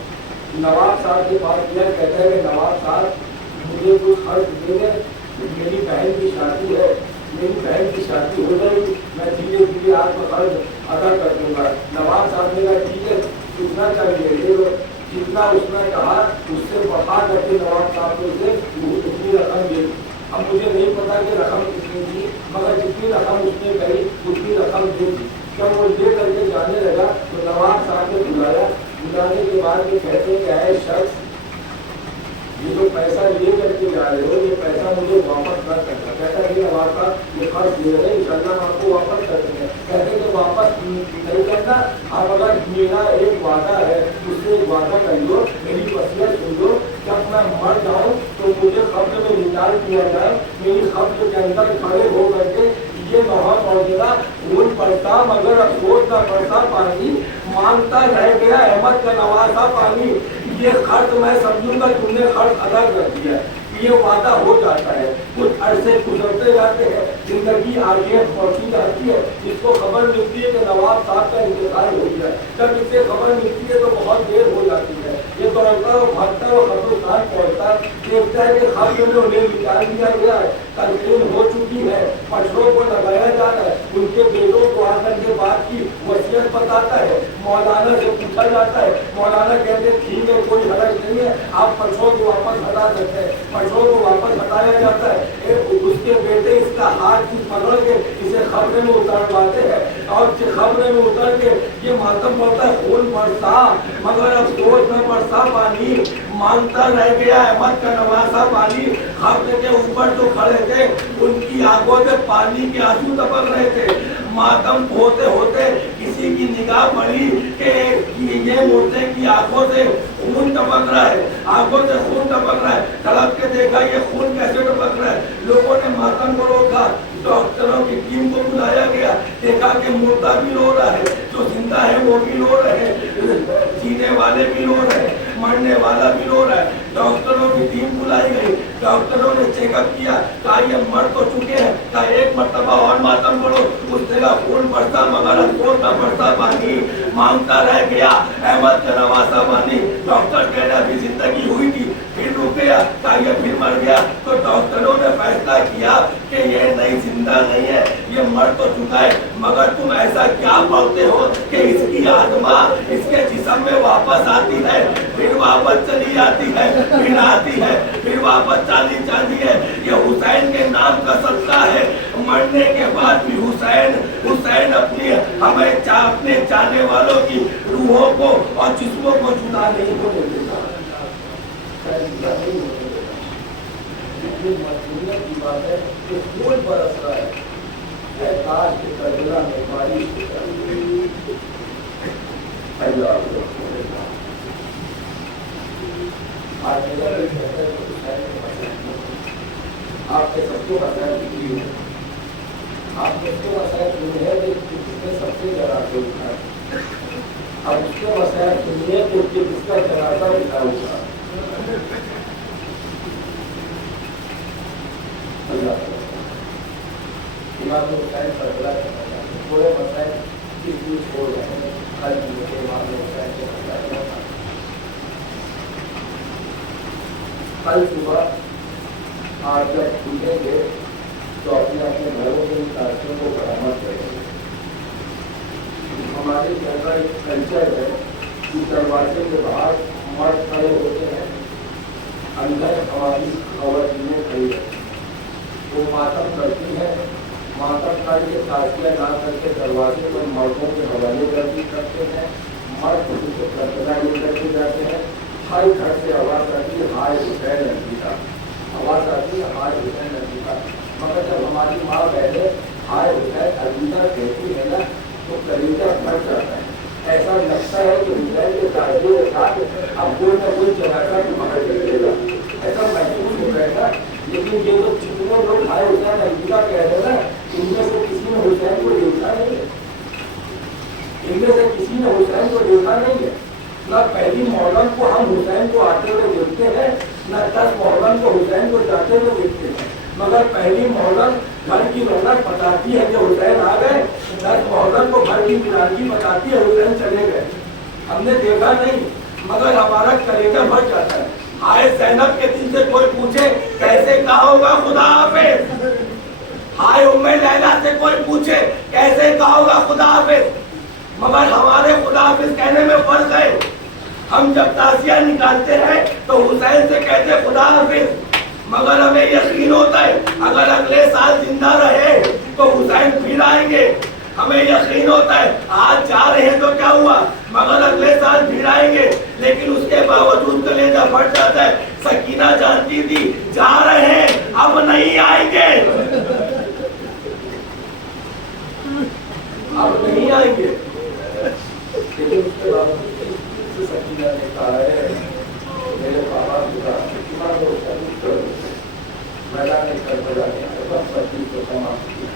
نواب صاحب کے پاس کیا، کہتا ہے کہ نواب صاحب مجھے کچھ خرچ دے دیں، میری بہن کی شادی ہے، میری بہن کی شادی ہو گئی، میں دھیرے دھیرے آپ کو خرچ ادا کر دوں گا۔ نواب صاحب نے کہا ٹھیک ہے کتنا چاہیے لے لو، جتنا اس نے کہا اس سے وفا کر کے نواب صاحب کو اسے اتنی رقم دے دی۔ اب مجھے نہیں پتا کہ رقم کتنی تھی مگر جتنی رقم اس نے کہی اتنی رقم دے دی۔ جب وہ لے کر کے جانے لگا تو نواب صاحب نے بلایا، بلانے کے بعد یہ کہتے کہ اے شخص یہ جو پیسہ لے کر کے جا رہے ہو یہ پیسہ مجھے واپس نہ کرنا۔ کہتا ہے کہ نواب صاحب یہ خرچ دے رہے ان شاء اللہ ہم آپ کو واپس کر دیں گے۔ کہتے کہ واپس نہیں کرنا، اب اگر میرا ایک وعدہ ہے اس سے ایک وعدہ کر لو، میری وصیت سن لو، جب میں مر جاؤں تو مجھے قبر میں نکال دیا جائے، میری قبر کے اندر کھڑے ہو کر کے یہ بہت موجودہ خون پڑتا مگر افسوس نہ پڑتا پانی مانگتا رہ گیا احمد کا نواسا پانی۔ یہ خرچ میں سمجھوں گا تم نے خرچ ادا کر دیا، یہ وعدہ ہو جاتا ہے، کچھ عرصے گزرتے جاتے ہیں، زندگی آگے بڑھتی جاتی ہے۔ اس کو خبر ملتی ہے کہ نواب صاحب کا انتقال ہو گیا، جب اسے خبر ملتی ہے تو بہت دیر ہو جاتی ہے، یہ دوڑتا وہ بھاگتا وہ قبرستان پہنچتا، دیکھتا ہے کہ قبر میں انہیں نکال دیا گیا ہے، تلقین ہو چکی ہے، پٹھوں کو لگایا جا رہا ہے، ان کے بیٹوں کو آ کر کے بات کی وصیت بتاتا ہے، مولانا سے پوچھا جاتا ہے، مولانا کہتے ہیں ٹھیک ہے کوئی حرج نہیں ہے، آپ پٹھوں کو واپس ہٹا سکتے ہیں، پٹھوں کو واپس ہٹایا جاتا ہے۔ اس کے بیٹے اس کا ہاتھ پکڑ کے اسے خبریں میں اترواتے ہیں اور خبریں میں اتر کے یہ ماتم پڑتا ہے خون برسا مگر افسوس نہ برسا پانی مانگتا رہ گیا احمد کا نواسا پانی۔ خبر کے اوپر جو کھڑے تھے ان کی آنکھوں سے پانی کے آنسو ٹپک رہے تھے۔ ماتم ہوتے ہوتے کسی کی نگاہ پڑی کہ یہ مردے کی آنکھوں سے خون ٹپک رہا ہے، آنکھوں سے خون ٹپک رہا ہے، تڑپ کے دیکھا یہ خون کیسے ٹپک رہا ہے۔ لوگوں نے ماتم کو روکا، ڈاکٹروں کی ٹیم کو بلایا گیا، دیکھا کہ مردہ بھی رو رہا ہے، جو زندہ ہے وہ بھی رو رہے ہیں، جینے والے بھی رو رہے ہیں، مرنے والا بھی رو رہا ہے۔ ڈاکٹروں کی ٹیم بلائی گئی، ڈاکٹروں نے چیک اپ کیا، کہا یہ مر تو چکے ہیں، کہا ایک مرتبہ اور ماتم پڑھو، اس جگہ خون برسا مگر افسوس نہ برسا پانی مانگتا رہ گیا احمد کا نواسا پانی۔ ڈاکٹر کہنا ابھی زندگی ہوئی تھی پھر رک گیا، کہا یہ پھر مر گیا، تو ڈاکٹروں نے فیصلہ کیا کہ یہ نہیں زندہ نہیں ہے، یہ مر تو چکا ہے مگر تم ایسا کیا پڑھتے ہو کہ اس کی آتما اس کے جسم میں واپس آتی ہے، پھر واپس چلی جاتی ہے، پھر آتی ہے، پھر واپس چلی جاتی ہے۔ یہ حسین کے نام کا صدقہ ہے، مرنے کے بعد بھی حسین اپنے چاہنے والوں کی روحوں کو اور جسموں کو جدا نہیں ہونے دیتا۔ مجبوریت کی بات ہے کہ خون برس رہا ہے، کاش کے کربلا میں بارش آپ کے سب کو مسائل کی ہے، آپ کے مسائل سنے ہیں کہ کس نے سب سے زیادہ اٹھائے، اب اس کے مسائل है कि किसका जनाजा निकालूंगा। इमाम हुसैन पर बड़ा थोड़े मसाइल किस चीज छोड़ रहे हैं, हर चीज के इमाम हुसैन के मसाइल। कल सुबह आप जब उठेंगे तो अपने अपने घरों के साथियों को बरामद करेंगे। हमारे घर का एक कल्चर है कि दरवाजे के बाहर मर्द खड़े होते हैं, अंदर हमारी खवतिनें खड़ी रहती हैं। वो मातम करती है, मातम करके ताजिया ना करके दरवाजे पर मर्दों के हवाले गर्दी करते हैं। मर्द उसे कर्तव्य लेकर के जाते हैं। हर घर से आवाज़ आती है हाय हुसैन नबीका, आवाज़ आती है हाय हुसैन नबीका। मगर जब हमारी माँ बहने हाय हुसैन नबीका कहती है ना तो कलेजा फट जाता है। ऐसा लगता है कि हुसैन के ताजिए के साथ अब कोई ना कोई जनाजा भी पकड़ लेगा, ऐसा महसूस हो जाएगा। लेकिन ये लोग जितने लोग हाय हुसैन नबीका कह रहे हैं ना, इनमें से किसी ने हुसैन को देखा नहीं है, इनमें से किसी ने हुसैन को देखा नहीं है। न पहली मोहर्रम को हम हुसैन को आते हुए देखते हैं, न 10 मोहर्रम को हुसैन को जाते हुए देखते हैं। मगर पहली मोहर्रम घर की रौनक बताती है कि हुसैन आ गए, 10 मोहर्रम को घर की वीरानगी बताती है हुसैन चले गए। हमने देखा नहीं मगर हमारा कलेजा भर जाता है। आए ज़ैनब के दिन से कोई पूछे कैसे कहा होगा खुदा हाफिज, हाय उम्मे लैला से कोई पूछे कैसे कहा होगा खुदा हाफिज, मगर हमारे खुदा हाफिज कहने में फर्क है। हम जब ताजिया निकालते हैं तो हुसैन से कहते खुदा हाफिज, मगर हमें यकीन होता है अगर अगले साल जिंदा रहे तो हुसैन फिर आएंगे। हमें यकीन होता है आज जा रहे हैं तो क्या हुआ, मगर अगले साल फिर आएंगे। लेकिन उसके बावजूद कलेजा फट जाता है। सकीना जानती थी जा रहे हैं अब नहीं आएंगे, अब नहीं आएंगे। लेकिन उसके बावजूद सकीना ने कहा है मेरे बाबा मैदान करबला में बस पति को समाप्त किया।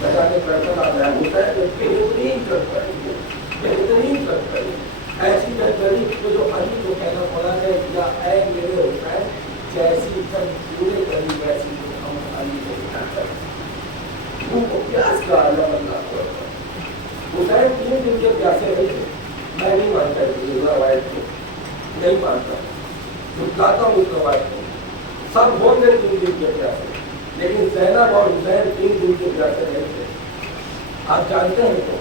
मैदान करबला में होता है तो बेहतरीन करबली, बेहतरीन करबली, ऐसी करबली को जो अली को कहना पड़ा है या ऐ मेरे हुसैन जैसी तन पूरे करी वैसी हम अली को क्या करें। वो प्यास का आलम अल्लाह को हुसैन 3 दिन के प्यासे नहीं थे। मैं नहीं मानता रवायत को, नहीं मानता, झुटलाता हूँ उस रवायत को। सब होंगे 3 दिन के प्यासे, लेकिन ज़ैनब और हुसैन 3 दिन के प्यासे नहीं थे। आप जानते हैं तो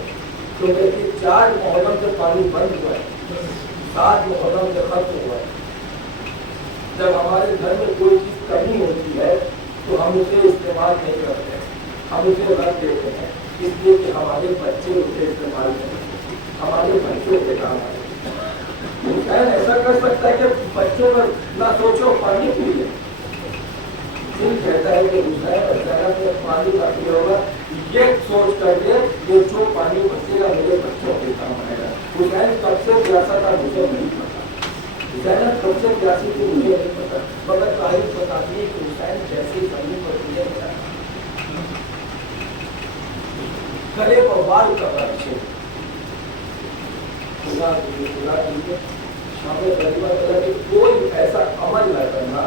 क्योंकि 4 मुहर्रम से पानी बंद हुआ है, 7 मुहर्रम से खत्म हुआ है। जब हमारे घर में कोई चीज़ कमी होती है तो हम उसे इस्तेमाल नहीं करते, हम उसे रख देते हैं, इसलिए कि हमारे बच्चे उसे इस्तेमाल करें, हमारे बच्चों के काम आए। हुसैन ऐसा कर सकता है कि बच्चों पर ना सोचो पानी पीए। दिल कहता है कि हुसैन और ज़ैनब में पानी काफी होगा, ये सोच करके कि जो पानी बचेगा मेरे बच्चों के काम आएगा। हुसैन कब से प्यासा था मुझे नहीं पता, ज़ैनब कब से प्यासी थी मुझे नहीं पता, मगर तारीफ बताती है कि हुसैन जैसी पानी पड़ती है गले पर बाल का अच्छे खुदा दीजिए हमें गरीबा तला कि कोई ऐसा अमल न करना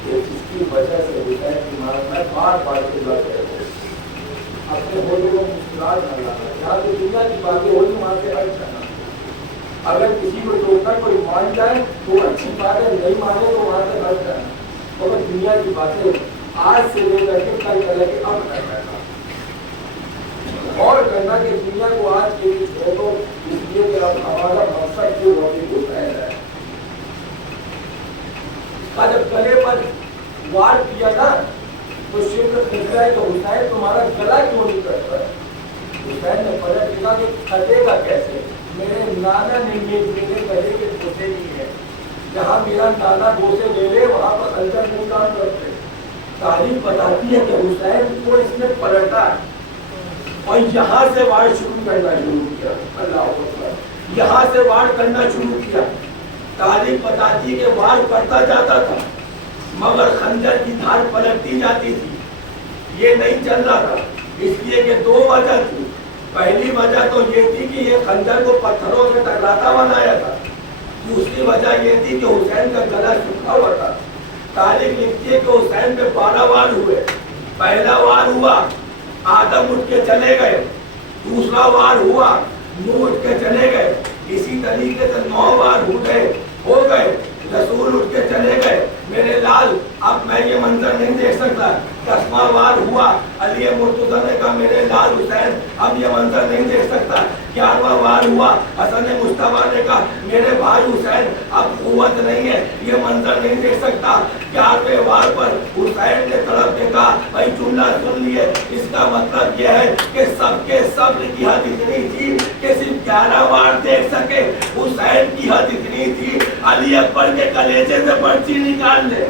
कि जिसकी वजह से हुसैन की मांग में बार बार खुदा करे, अपने होली को मुस्कुराहट न लाना। यहाँ तो दुनिया की बातें होली वहाँ से हट जाना। अगर किसी को टोकना कोई मान जाए तो अच्छी बात है, नहीं माने तो वहाँ से हट जाना। और दुनिया की बातें आज से लेकर के कल कल के अब कर रहना और करना कि दुनिया को आज के लिए छोड़ो, इसलिए कि अब हमारा मकसद जो हुसैन है। जब गले पर वार किया ना तो शिद्दत निकला है कि हुसैन तुम्हारा गला क्यों नहीं कटता है। हुसैन ने पलट दिया कि कटेगा कैसे, मेरे नाना ने मेरे गले के ठोसे नहीं है, जहाँ मेरा नाना ठोसे ले ले वहाँ पर खंजर नहीं काम करते। तारीफ बताती है कि हुसैन को इसने पलटा और यहाँ से वार शुरू करना शुरू किया। अल्लाह अकबर, यहाँ से वार करना शुरू किया। तारीफ बताती कि वार करता जाता था मगर खंजर की धार पलटती जाती थी, ये नहीं चल रहा था। इसलिए कि 2 वजह थी। पहली वजह तो ये थी कि ये खंजर को पत्थरों से टकराता बनाया था। दूसरी वजह ये थी कि हुसैन का गला सूखा हुआ था। तारीख लिखती है कि हुसैन पे 12 वार हुए। पहला वार हुआ, आदम उठ के चले गए। दूसरा वार हुआ, नूह उठ के चले गए। इसी तरीके से 9 वार हो गए। रसूल उठ के चले गए। मेरे लाल, अब मैं ये मंजर नहीं देख सकता। 10वां वार हुआ, अली मुर्तज़ा ने कहा मेरे लाल हुसैन अब ये मंजर नहीं देख सकता। 11वां वार हुआ, हसन मुस्तफा ने कहा मेरे भाई हुसैन अब कुव्वत नहीं है, ये मंजर नहीं देख सकता। 11वें वार पर हुसैन ने तड़प के कहा भाई जुमला सुन लिए, इसका मतलब यह है कि सबके सब्र की हद इतनी थी कि सिर्फ 11 वार देख सके। हुसैन की हद इतनी थी अली अकबर के कलेजे से पर्ची निकाल ले।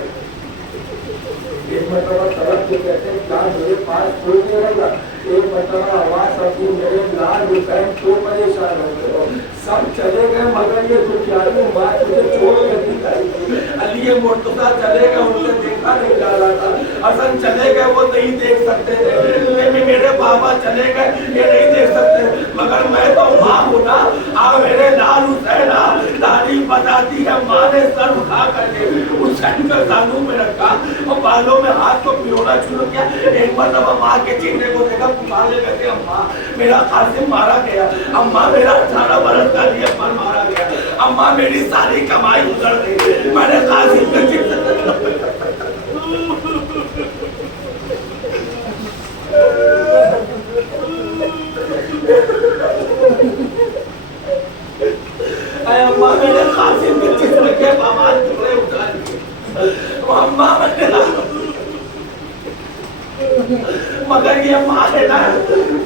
एक मतलब तड़प के कहते हैं क्या मेरे पास कोई नहीं रहेगा। एक मतलब आवाज अपनी मेरे लाल हुसैन तो परेशान हो गए, सब चले गए मगर ये दुखियारी माँ तुझे छोड़ के नहीं आई। अली मुर्तज़ा चले गए, उनसे देखा नहीं जा रहा था। हसन चले गए, वो नहीं देख सकते थे। मेरे बाबा चले गए, ये नहीं देख सकते, मगर मैं तो माँ हूँ ना। अब मेरे लाल हुसैन तारीफ बताती है, माँ ने सर उठा करके हुसैन का सानू में रखा और बालों में हाथ को पिरोना शुरू किया। एक मतलब माँ के चेहरे को देखा, पुकारने लगे अम्मा मेरा कासिम मारा गया, अम्मा मेरा 18 बरस का लिए पर मारा गया, अम्मा मेरी सारी कमाई उजड़ गई, मैंने कासिम के अम्मा मेरे कासिम के जिस्म के बामाल टुकड़े उठा लिए, अम्मा मैंने मगर ये माँ है ना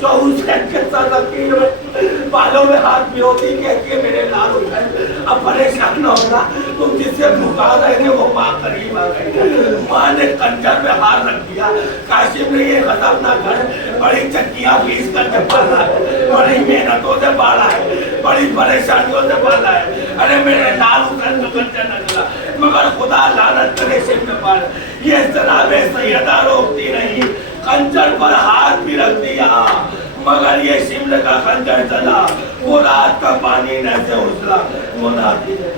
जो हुसैन के साथ लकीर में बालों में हाथ भिगोती कहती है मेरे लाल हुसैन अब परेशान न होना, तुम जिससे पुकार रहे थे वो माँ करीब आ गई। माँ ने कंजर में हाथ रख दिया। काशिम ने ये गजब ना कर, बड़ी चक्कियां पीस करके पाला है, बड़ी मेहनतों से पाला है, बड़ी परेशानियों से पाला है। अरे मेरे लाल हुसैन तो कंजर न चला, मगर खुदा लानत करे शिव पर ये जनाबे सैयदा रोकती रही, खंजर पर हाथ भी रख दिया मगर ये शिमले का खंजर चला। वो रात का पानी न से उछला, वो नाती ने